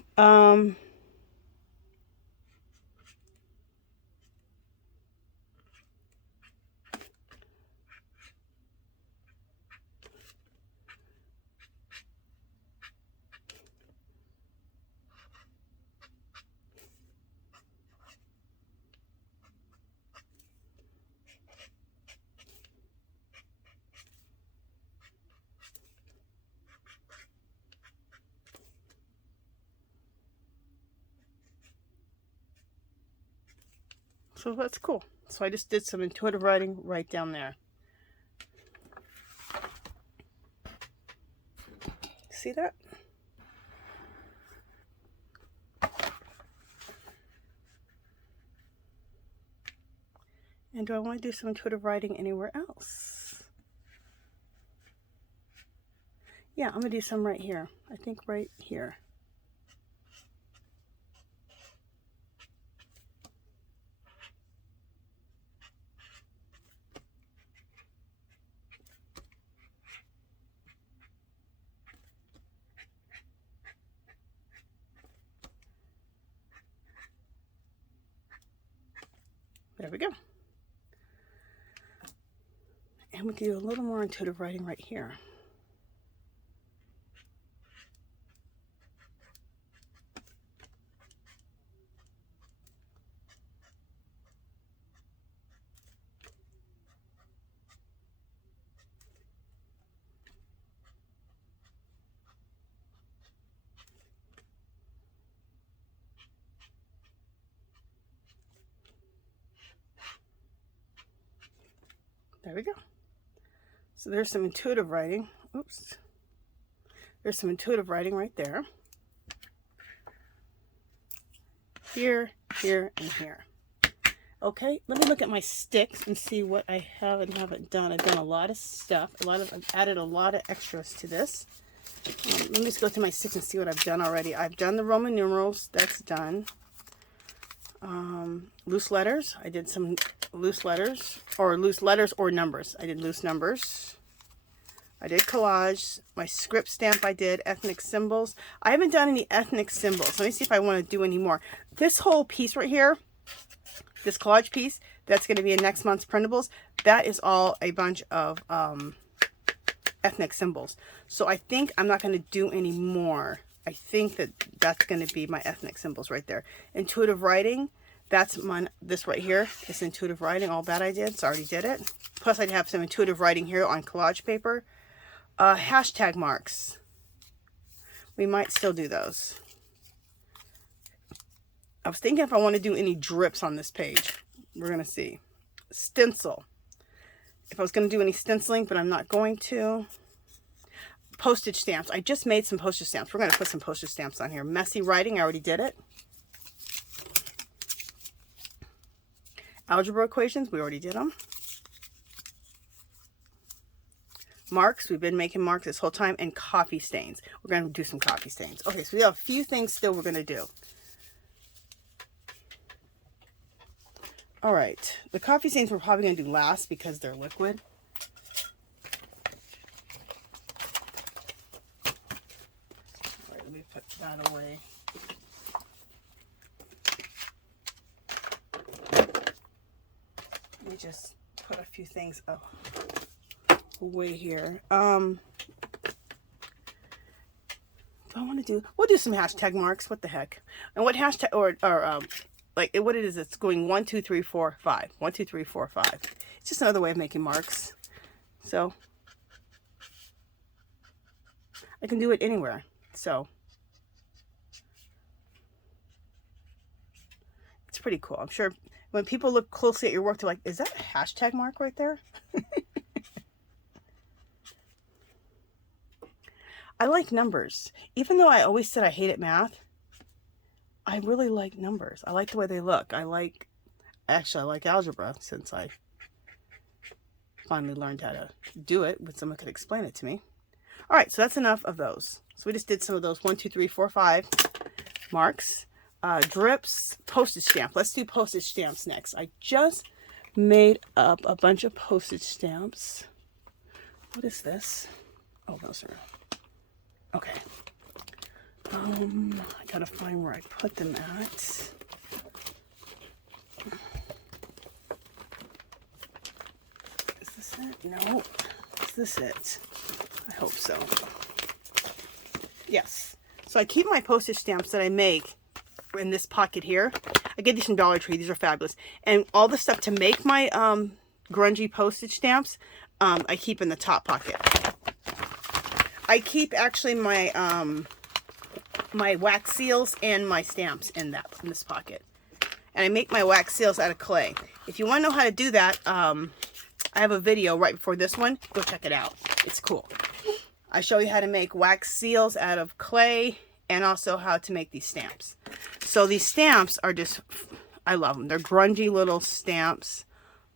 So that's cool. So I just did some intuitive writing right down there. See that? And do I want to do some intuitive writing anywhere else? Yeah, I'm going to do some right here. I think right here. There we go. And we do a little more intuitive writing right here. There we go. So there's some intuitive writing. Oops. There's some intuitive writing right there. Here, here, and here. Okay, let me look at my sticks and see what I have and haven't done. I've done a lot of stuff. I've added a lot of extras to this. Let me just go through my sticks and see what I've done already. I've done the Roman numerals. That's done. Loose letters. I did some loose letters or numbers. I did loose numbers. I did collage. My script stamp I did. Ethnic symbols. I haven't done any ethnic symbols. Let me see if I want to do any more. This whole piece right here, this collage piece, that's going to be in next month's printables. That is all a bunch of ethnic symbols. So I think I'm not going to do any more. I think that that's going to be my ethnic symbols right there. Intuitive writing. That's this right here. It's intuitive writing. All that I did. So I already did it. Plus I have some intuitive writing here on collage paper. Hashtag marks. We might still do those. I was thinking if I want to do any drips on this page. We're going to see. Stencil. If I was going to do any stenciling, but I'm not going to. Postage stamps. I just made some postage stamps. We're going to put some postage stamps on here. Messy writing. I already did it. Algebra equations. We already did them. Marks. We've been making marks this whole time. And coffee stains. We're going to do some coffee stains. Okay, so we have a few things still we're going to do. All right. The coffee stains we're probably going to do last because they're liquid. All right, let me put that away. Let me just put a few things away here. Do I want to do? We'll do some hashtag marks. What the heck? And what hashtag like what it is? It's going 1, 2, 3, 4, 5. 1, 2, 3, 4, 5. It's just another way of making marks. So I can do it anywhere. So it's pretty cool. I'm sure when people look closely at your work, they're like, "Is that a hashtag mark right there?" I like numbers. Even though I always said I hated math, I really like numbers. I like the way they look. I like algebra since I finally learned how to do it when someone could explain it to me. All right, so that's enough of those. So we just did some of those 1, 2, 3, 4, 5 marks. Drips, postage stamp. Let's do postage stamps next. I just made up a bunch of postage stamps. What is this? Oh, those are... Okay. I gotta find where I put them at. Is this it? No. Is this it? I hope so. Yes. So I keep my postage stamps that I make in this pocket here. I get these from Dollar Tree. These are fabulous. And all the stuff to make my grungy postage stamps, I keep in the top pocket. I keep actually my my wax seals and my stamps in this pocket. And I make my wax seals out of clay. If you want to know how to do that, I have a video right before this one. Go check it out. It's cool. I show you how to make wax seals out of clay and also how to make these stamps. So these stamps are just, I love them. They're grungy little stamps.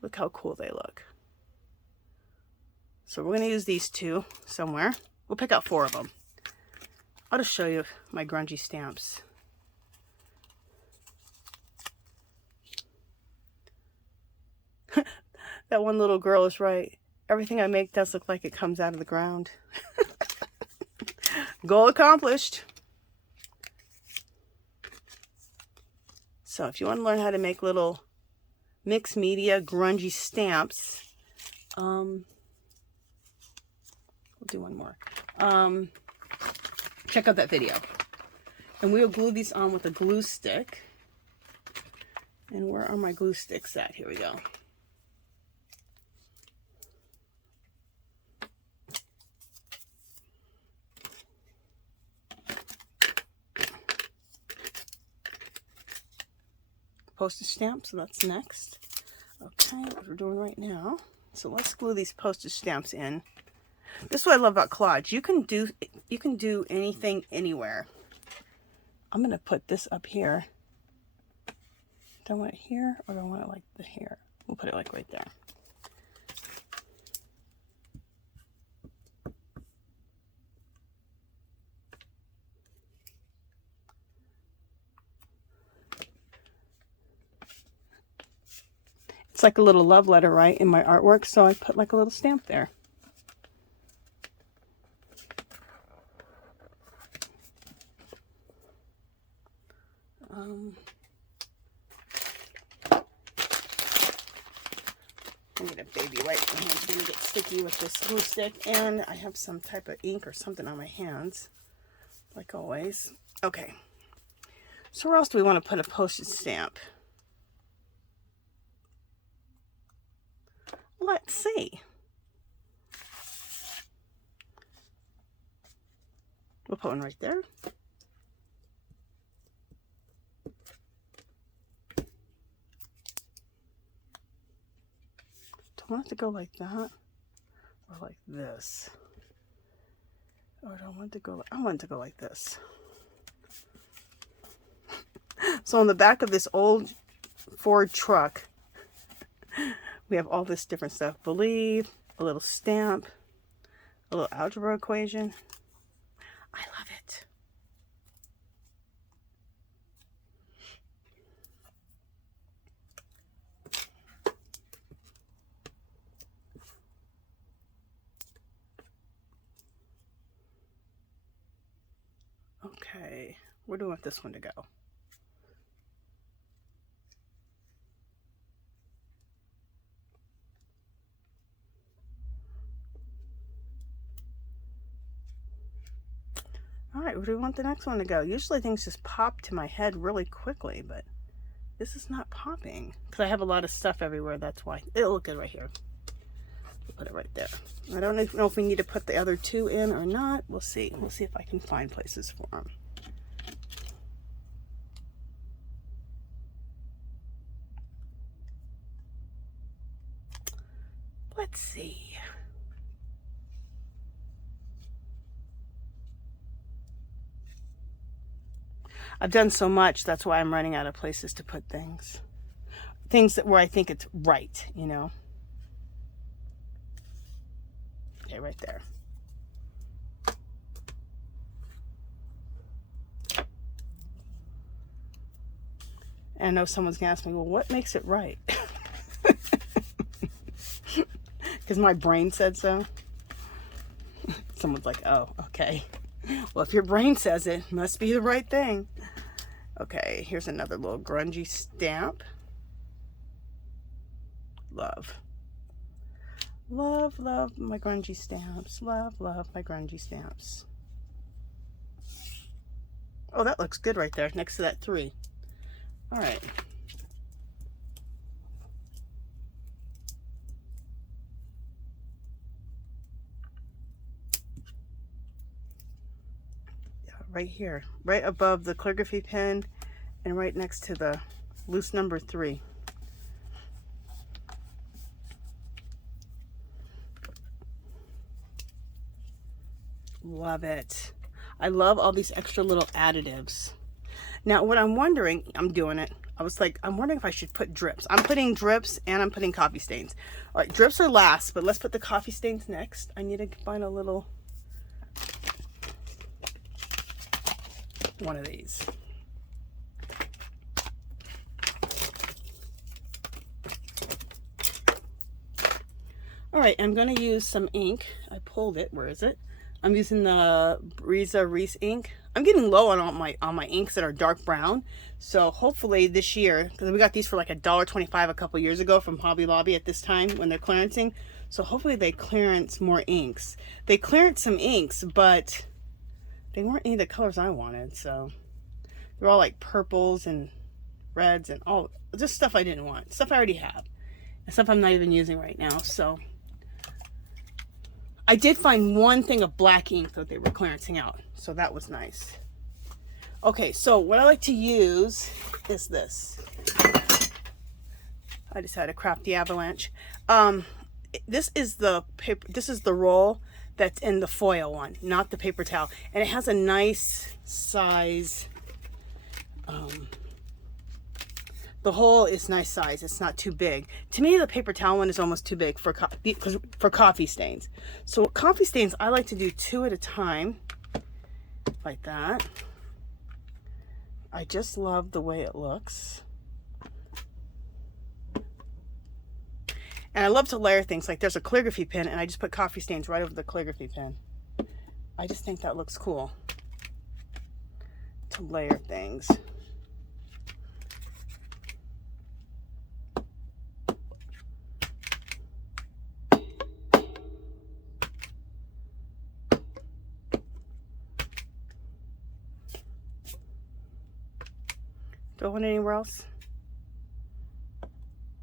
Look how cool they look. So we're going to use these two somewhere. We'll pick out 4 of them. I'll just show you my grungy stamps. That one little girl is right. Everything I make does look like it comes out of the ground. Goal accomplished. So if you want to learn how to make little mixed media grungy stamps, we'll do one more. Check out that video. And we'll glue these on with a glue stick. And where are my glue sticks at? Here we go. Postage stamps, so that's next. Okay, what we're doing right now. So let's glue these postage stamps in. This is what I love about collage. You can do anything anywhere. I'm going to put this up here. Do I want it here or do I want it like the here? We'll put it like right there. looks like a little love letter, right, in my artwork, so I put like a little stamp there. I need a baby wipe. My hand's going to get sticky with this glue stick, and I have some type of ink or something on my hands, like always. Okay, so where else do we want to put a postage stamp? Let's see. We'll put one right there. Do I want it to go like that or like this? Or do I want it to go? I want it to go like this. So on the back of this old Ford truck, we have all this different stuff. Believe, a little stamp, a little algebra equation. I love it. Okay, where do I want this one to go? All right, where do we want the next one to go? Usually things just pop to my head really quickly, but this is not popping because I have a lot of stuff everywhere. That's why. It'll look good right here. Put it right there. I don't know if we need to put the other two in or not. We'll see. We'll see if I can find places for them. Let's see. I've done so much, that's why I'm running out of places to put things. Things that where I think it's right, you know. Okay, right there. And I know someone's gonna ask me, well, what makes it right? Because my brain said so. Someone's like, oh, okay. Well, if your brain says it, must be the right thing. Okay, here's another little grungy stamp. Love. Love, love my grungy stamps. Love, love my grungy stamps. Oh, that looks good right there next to that 3. All right. Right here, right above the calligraphy pen and right next to the loose number 3. Love it. I love all these extra little additives. Now what I'm wondering, I'm doing it. I was like, I'm wondering if I should put drips. I'm putting drips and I'm putting coffee stains. All right, drips are last, but let's put the coffee stains next. I need to find a little one of these. All right, I'm going to use some ink. I pulled it. Where is it? I'm using the Breeza Reese ink. I'm getting low on all my inks that are dark brown. So hopefully this year, because we got these for like $1.25 a couple years ago from Hobby Lobby at this time when they're clearancing. So hopefully they clearance more inks. They clearance some inks, but they weren't any of the colors I wanted. So they're all like purples and reds and all just stuff I didn't want. Stuff I already have. And stuff I'm not even using right now. So I did find one thing of black ink that they were clearancing out. So that was nice. Okay, so what I like to use is this. I just had a crafty avalanche. This is the paper, this is the roll that's in the foil one, not the paper towel. And it has a nice size. The hole is nice size. It's not too big. To me, the paper towel one is almost too big for coffee stains. So coffee stains, I like to do 2 at a time, like that. I just love the way it looks. And I love to layer things. Like there's a calligraphy pen and I just put coffee stains right over the calligraphy pen. I just think that looks cool to layer things. Going anywhere else?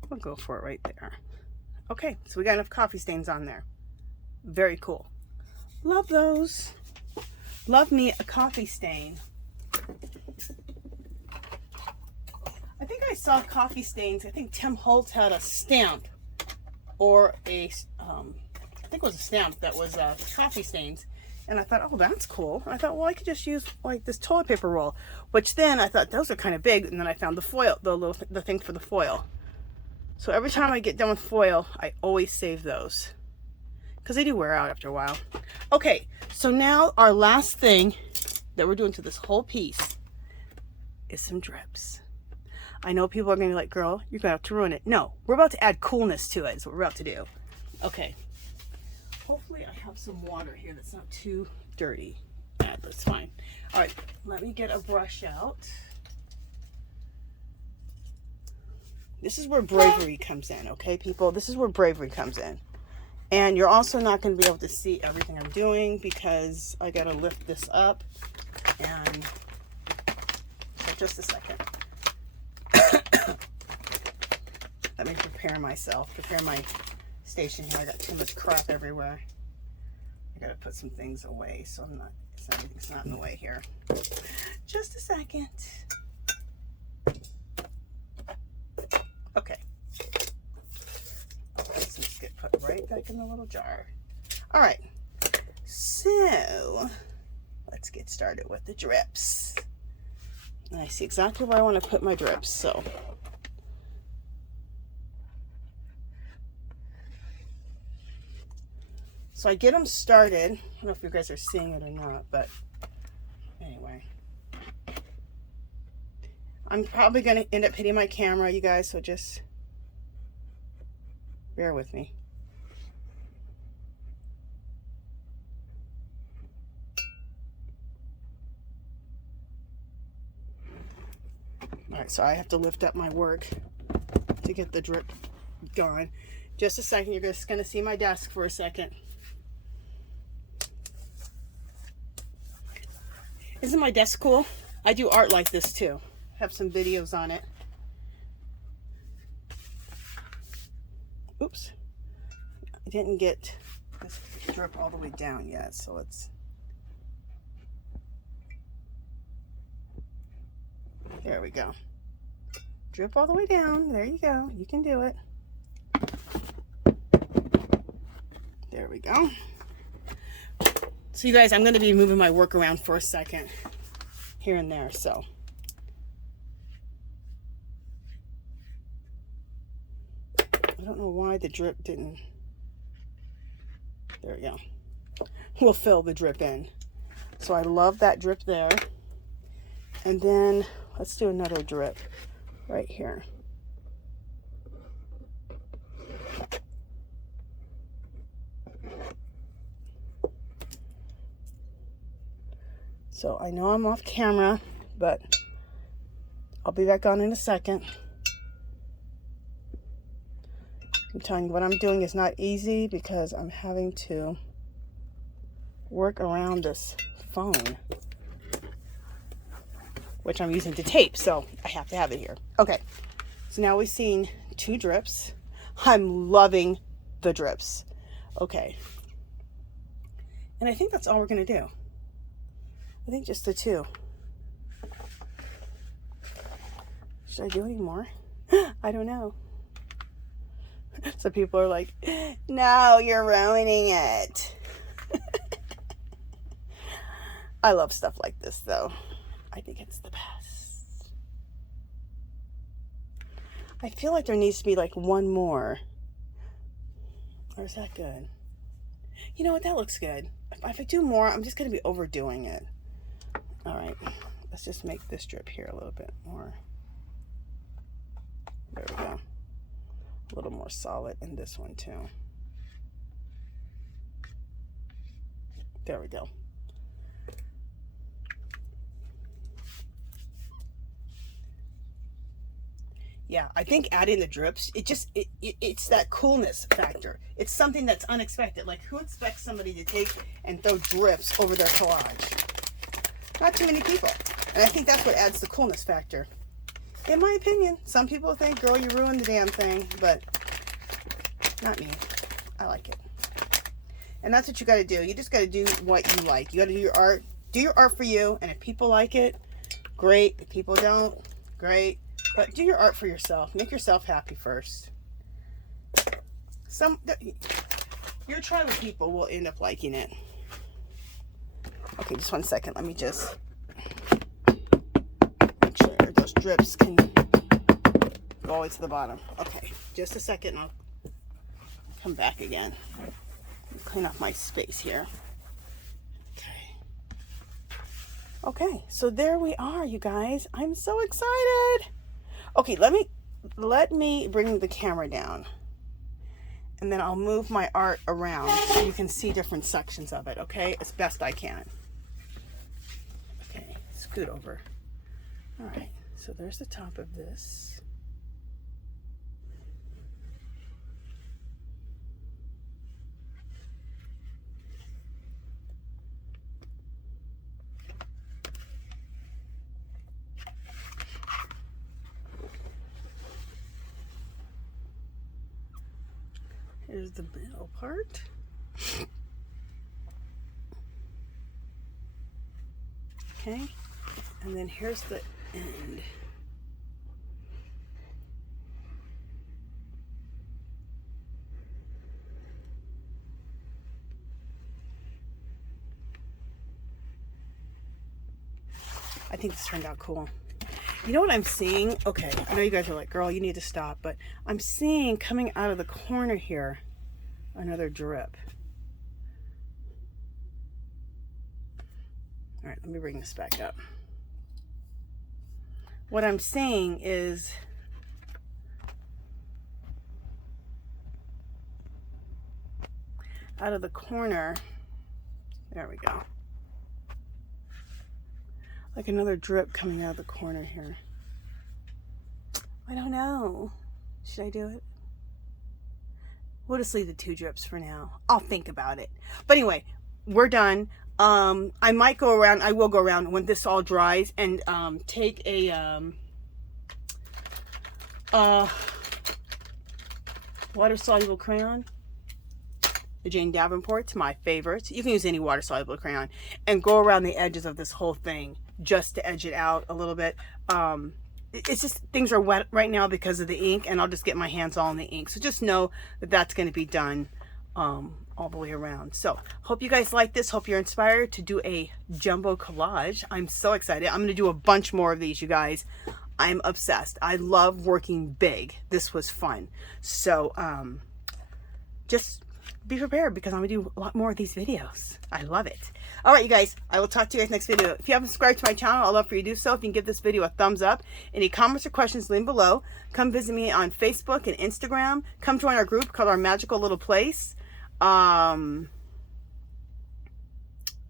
We'll go for it right there. Okay, so we got enough coffee stains on there. Very cool. Love those. Love me a coffee stain. I think I saw coffee stains. I think Tim Holtz had a stamp or a, I think it was a stamp that was coffee stains. And I thought, oh, that's cool. And I thought, well, I could just use like this toilet paper roll, which then I thought those are kind of big. And then I found the foil, the thing for the foil. So every time I get done with foil, I always save those because they do wear out after a while. Okay, so now our last thing that we're doing to this whole piece is some drips. I know people are going to be like, girl, you're going to have to ruin it. No, we're about to add coolness to it is what we're about to do. Okay. Hopefully I have some water here that's not too dirty. Yeah, that's fine. All right, let me get a brush out. This is where bravery comes in, okay, people? This is where bravery comes in. And you're also not going to be able to see everything I'm doing because I got to lift this up. And so just a second. Let me prepare myself, prepare my station here. I got too much crap everywhere. I gotta put some things away so everything's not in the way here. Just a second. Okay. This just get put right back in the little jar. All right. So let's get started with the drips. And I see exactly where I want to put my drips. So I get them started. I don't know if you guys are seeing it or not, but anyway. I'm probably going to end up hitting my camera, you guys, so just bear with me. All right, so I have to lift up my work to get the drip going. Just a second, you're just going to see my desk for a second. Isn't my desk cool? I do art like this too. Have some videos on it. Oops. I didn't get this drip all the way down yet, so let's... There we go. Drip all the way down. There you go. You can do it. There we go. So you guys, I'm going to be moving my work around for a second here and there, so. I don't know why the drip didn't. There we go. We'll fill the drip in. So I love that drip there. And then let's do another drip right here. So I know I'm off camera, but I'll be back on in a second. I'm telling you, what I'm doing is not easy because I'm having to work around this phone, which I'm using to tape, so I have to have it here. Okay, so now we've seen 2 drips. I'm loving the drips. Okay. And I think that's all we're going to do. I think just the 2. Should I do any more? I don't know. So people are like, no, you're ruining it. I love stuff like this though. I think it's the best. I feel like there needs to be like one more. Or is that good? You know what? That looks good. If I do more, I'm just going to be overdoing it. All right. Let's just make this drip here a little bit more. There we go. a little more solid in this one too. There we go. Yeah, I think adding the drips, it's that coolness factor. It's something that's unexpected. Like, who expects somebody to take and throw drips over their collage? Not too many people. And I think that's what adds the coolness factor. In my opinion, some people think, girl, you ruined the damn thing, but not me. I like it. And that's what you got to do. You just got to do what you like. You got to do your art. Do your art for you. And if people like it, great. If people don't, great. But do your art for yourself. Make yourself happy first. Your tribe of people will end up liking it. Okay, just 1 second. Let me just make sure those drips can go all the way to the bottom. Okay, just a second and I'll come back again. Clean up my space here. Okay, so there we are, you guys. I'm so excited. Okay, let me bring the camera down, and then I'll move my art around so you can see different sections of it, okay, as best I can. Okay, scoot over. All right, so there's the top of this. Here's the middle part. Okay, and then here's the end. I think this turned out cool. You know what I'm seeing? Okay, I know you guys are like, girl, you need to stop, but I'm seeing coming out of the corner here another drip. All right, let me bring this back up. What I'm seeing is out of the corner, there we go. Like another drip coming out of the corner here. I don't know. Should I do it? We'll just leave the 2 drips for now. I'll think about it. But anyway, we're done. I might go around, I will go around when this all dries and take a water-soluble crayon. The Jane Davenport's my favorite. You can use any water-soluble crayon and go around the edges of this whole thing just to edge it out a little bit. It's just things are wet right now because of the ink, and I'll just get my hands all in the ink. So just know that that's going to be done all the way around. So hope you guys like this. Hope you're inspired to do a jumbo collage. I'm so excited. I'm going to do a bunch more of these, you guys. I'm obsessed. I love working big. This was fun. So just be prepared because I'm going to do a lot more of these videos. I love it. All right, you guys, I will talk to you guys next video. If you haven't subscribed to my channel, I'd love for you to do so. If you can give this video a thumbs up. Any comments or questions, leave them below. Come visit me on Facebook and Instagram. Come join our group called Our Magical Little Place. Also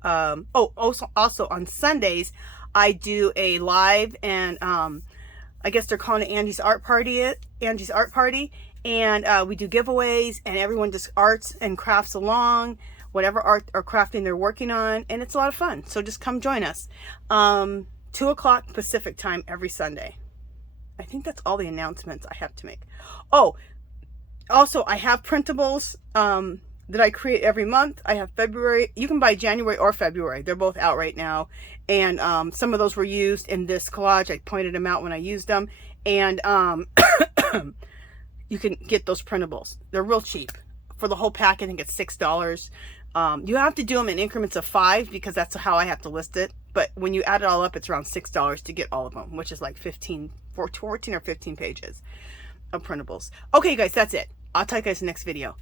on Sundays, I do a live, and I guess they're calling it Angie's Art Party. And we do giveaways, and everyone just arts and crafts along whatever art or crafting they're working on, and it's a lot of fun. So just come join us. 2 o'clock Pacific time every Sunday. I think that's all the announcements I have to make. Oh, also I have printables that I create every month. I have February. You can buy January or February. They're both out right now, and some of those were used in this collage. I pointed them out when I used them, and you can get those printables. They're real cheap. For the whole pack, I think it's $6. You have to do them in increments of 5 because that's how I have to list it. But when you add it all up, it's around $6 to get all of them, which is like 14 or 15 pages of printables. Okay, you guys, that's it. I'll talk to you guys in the next video.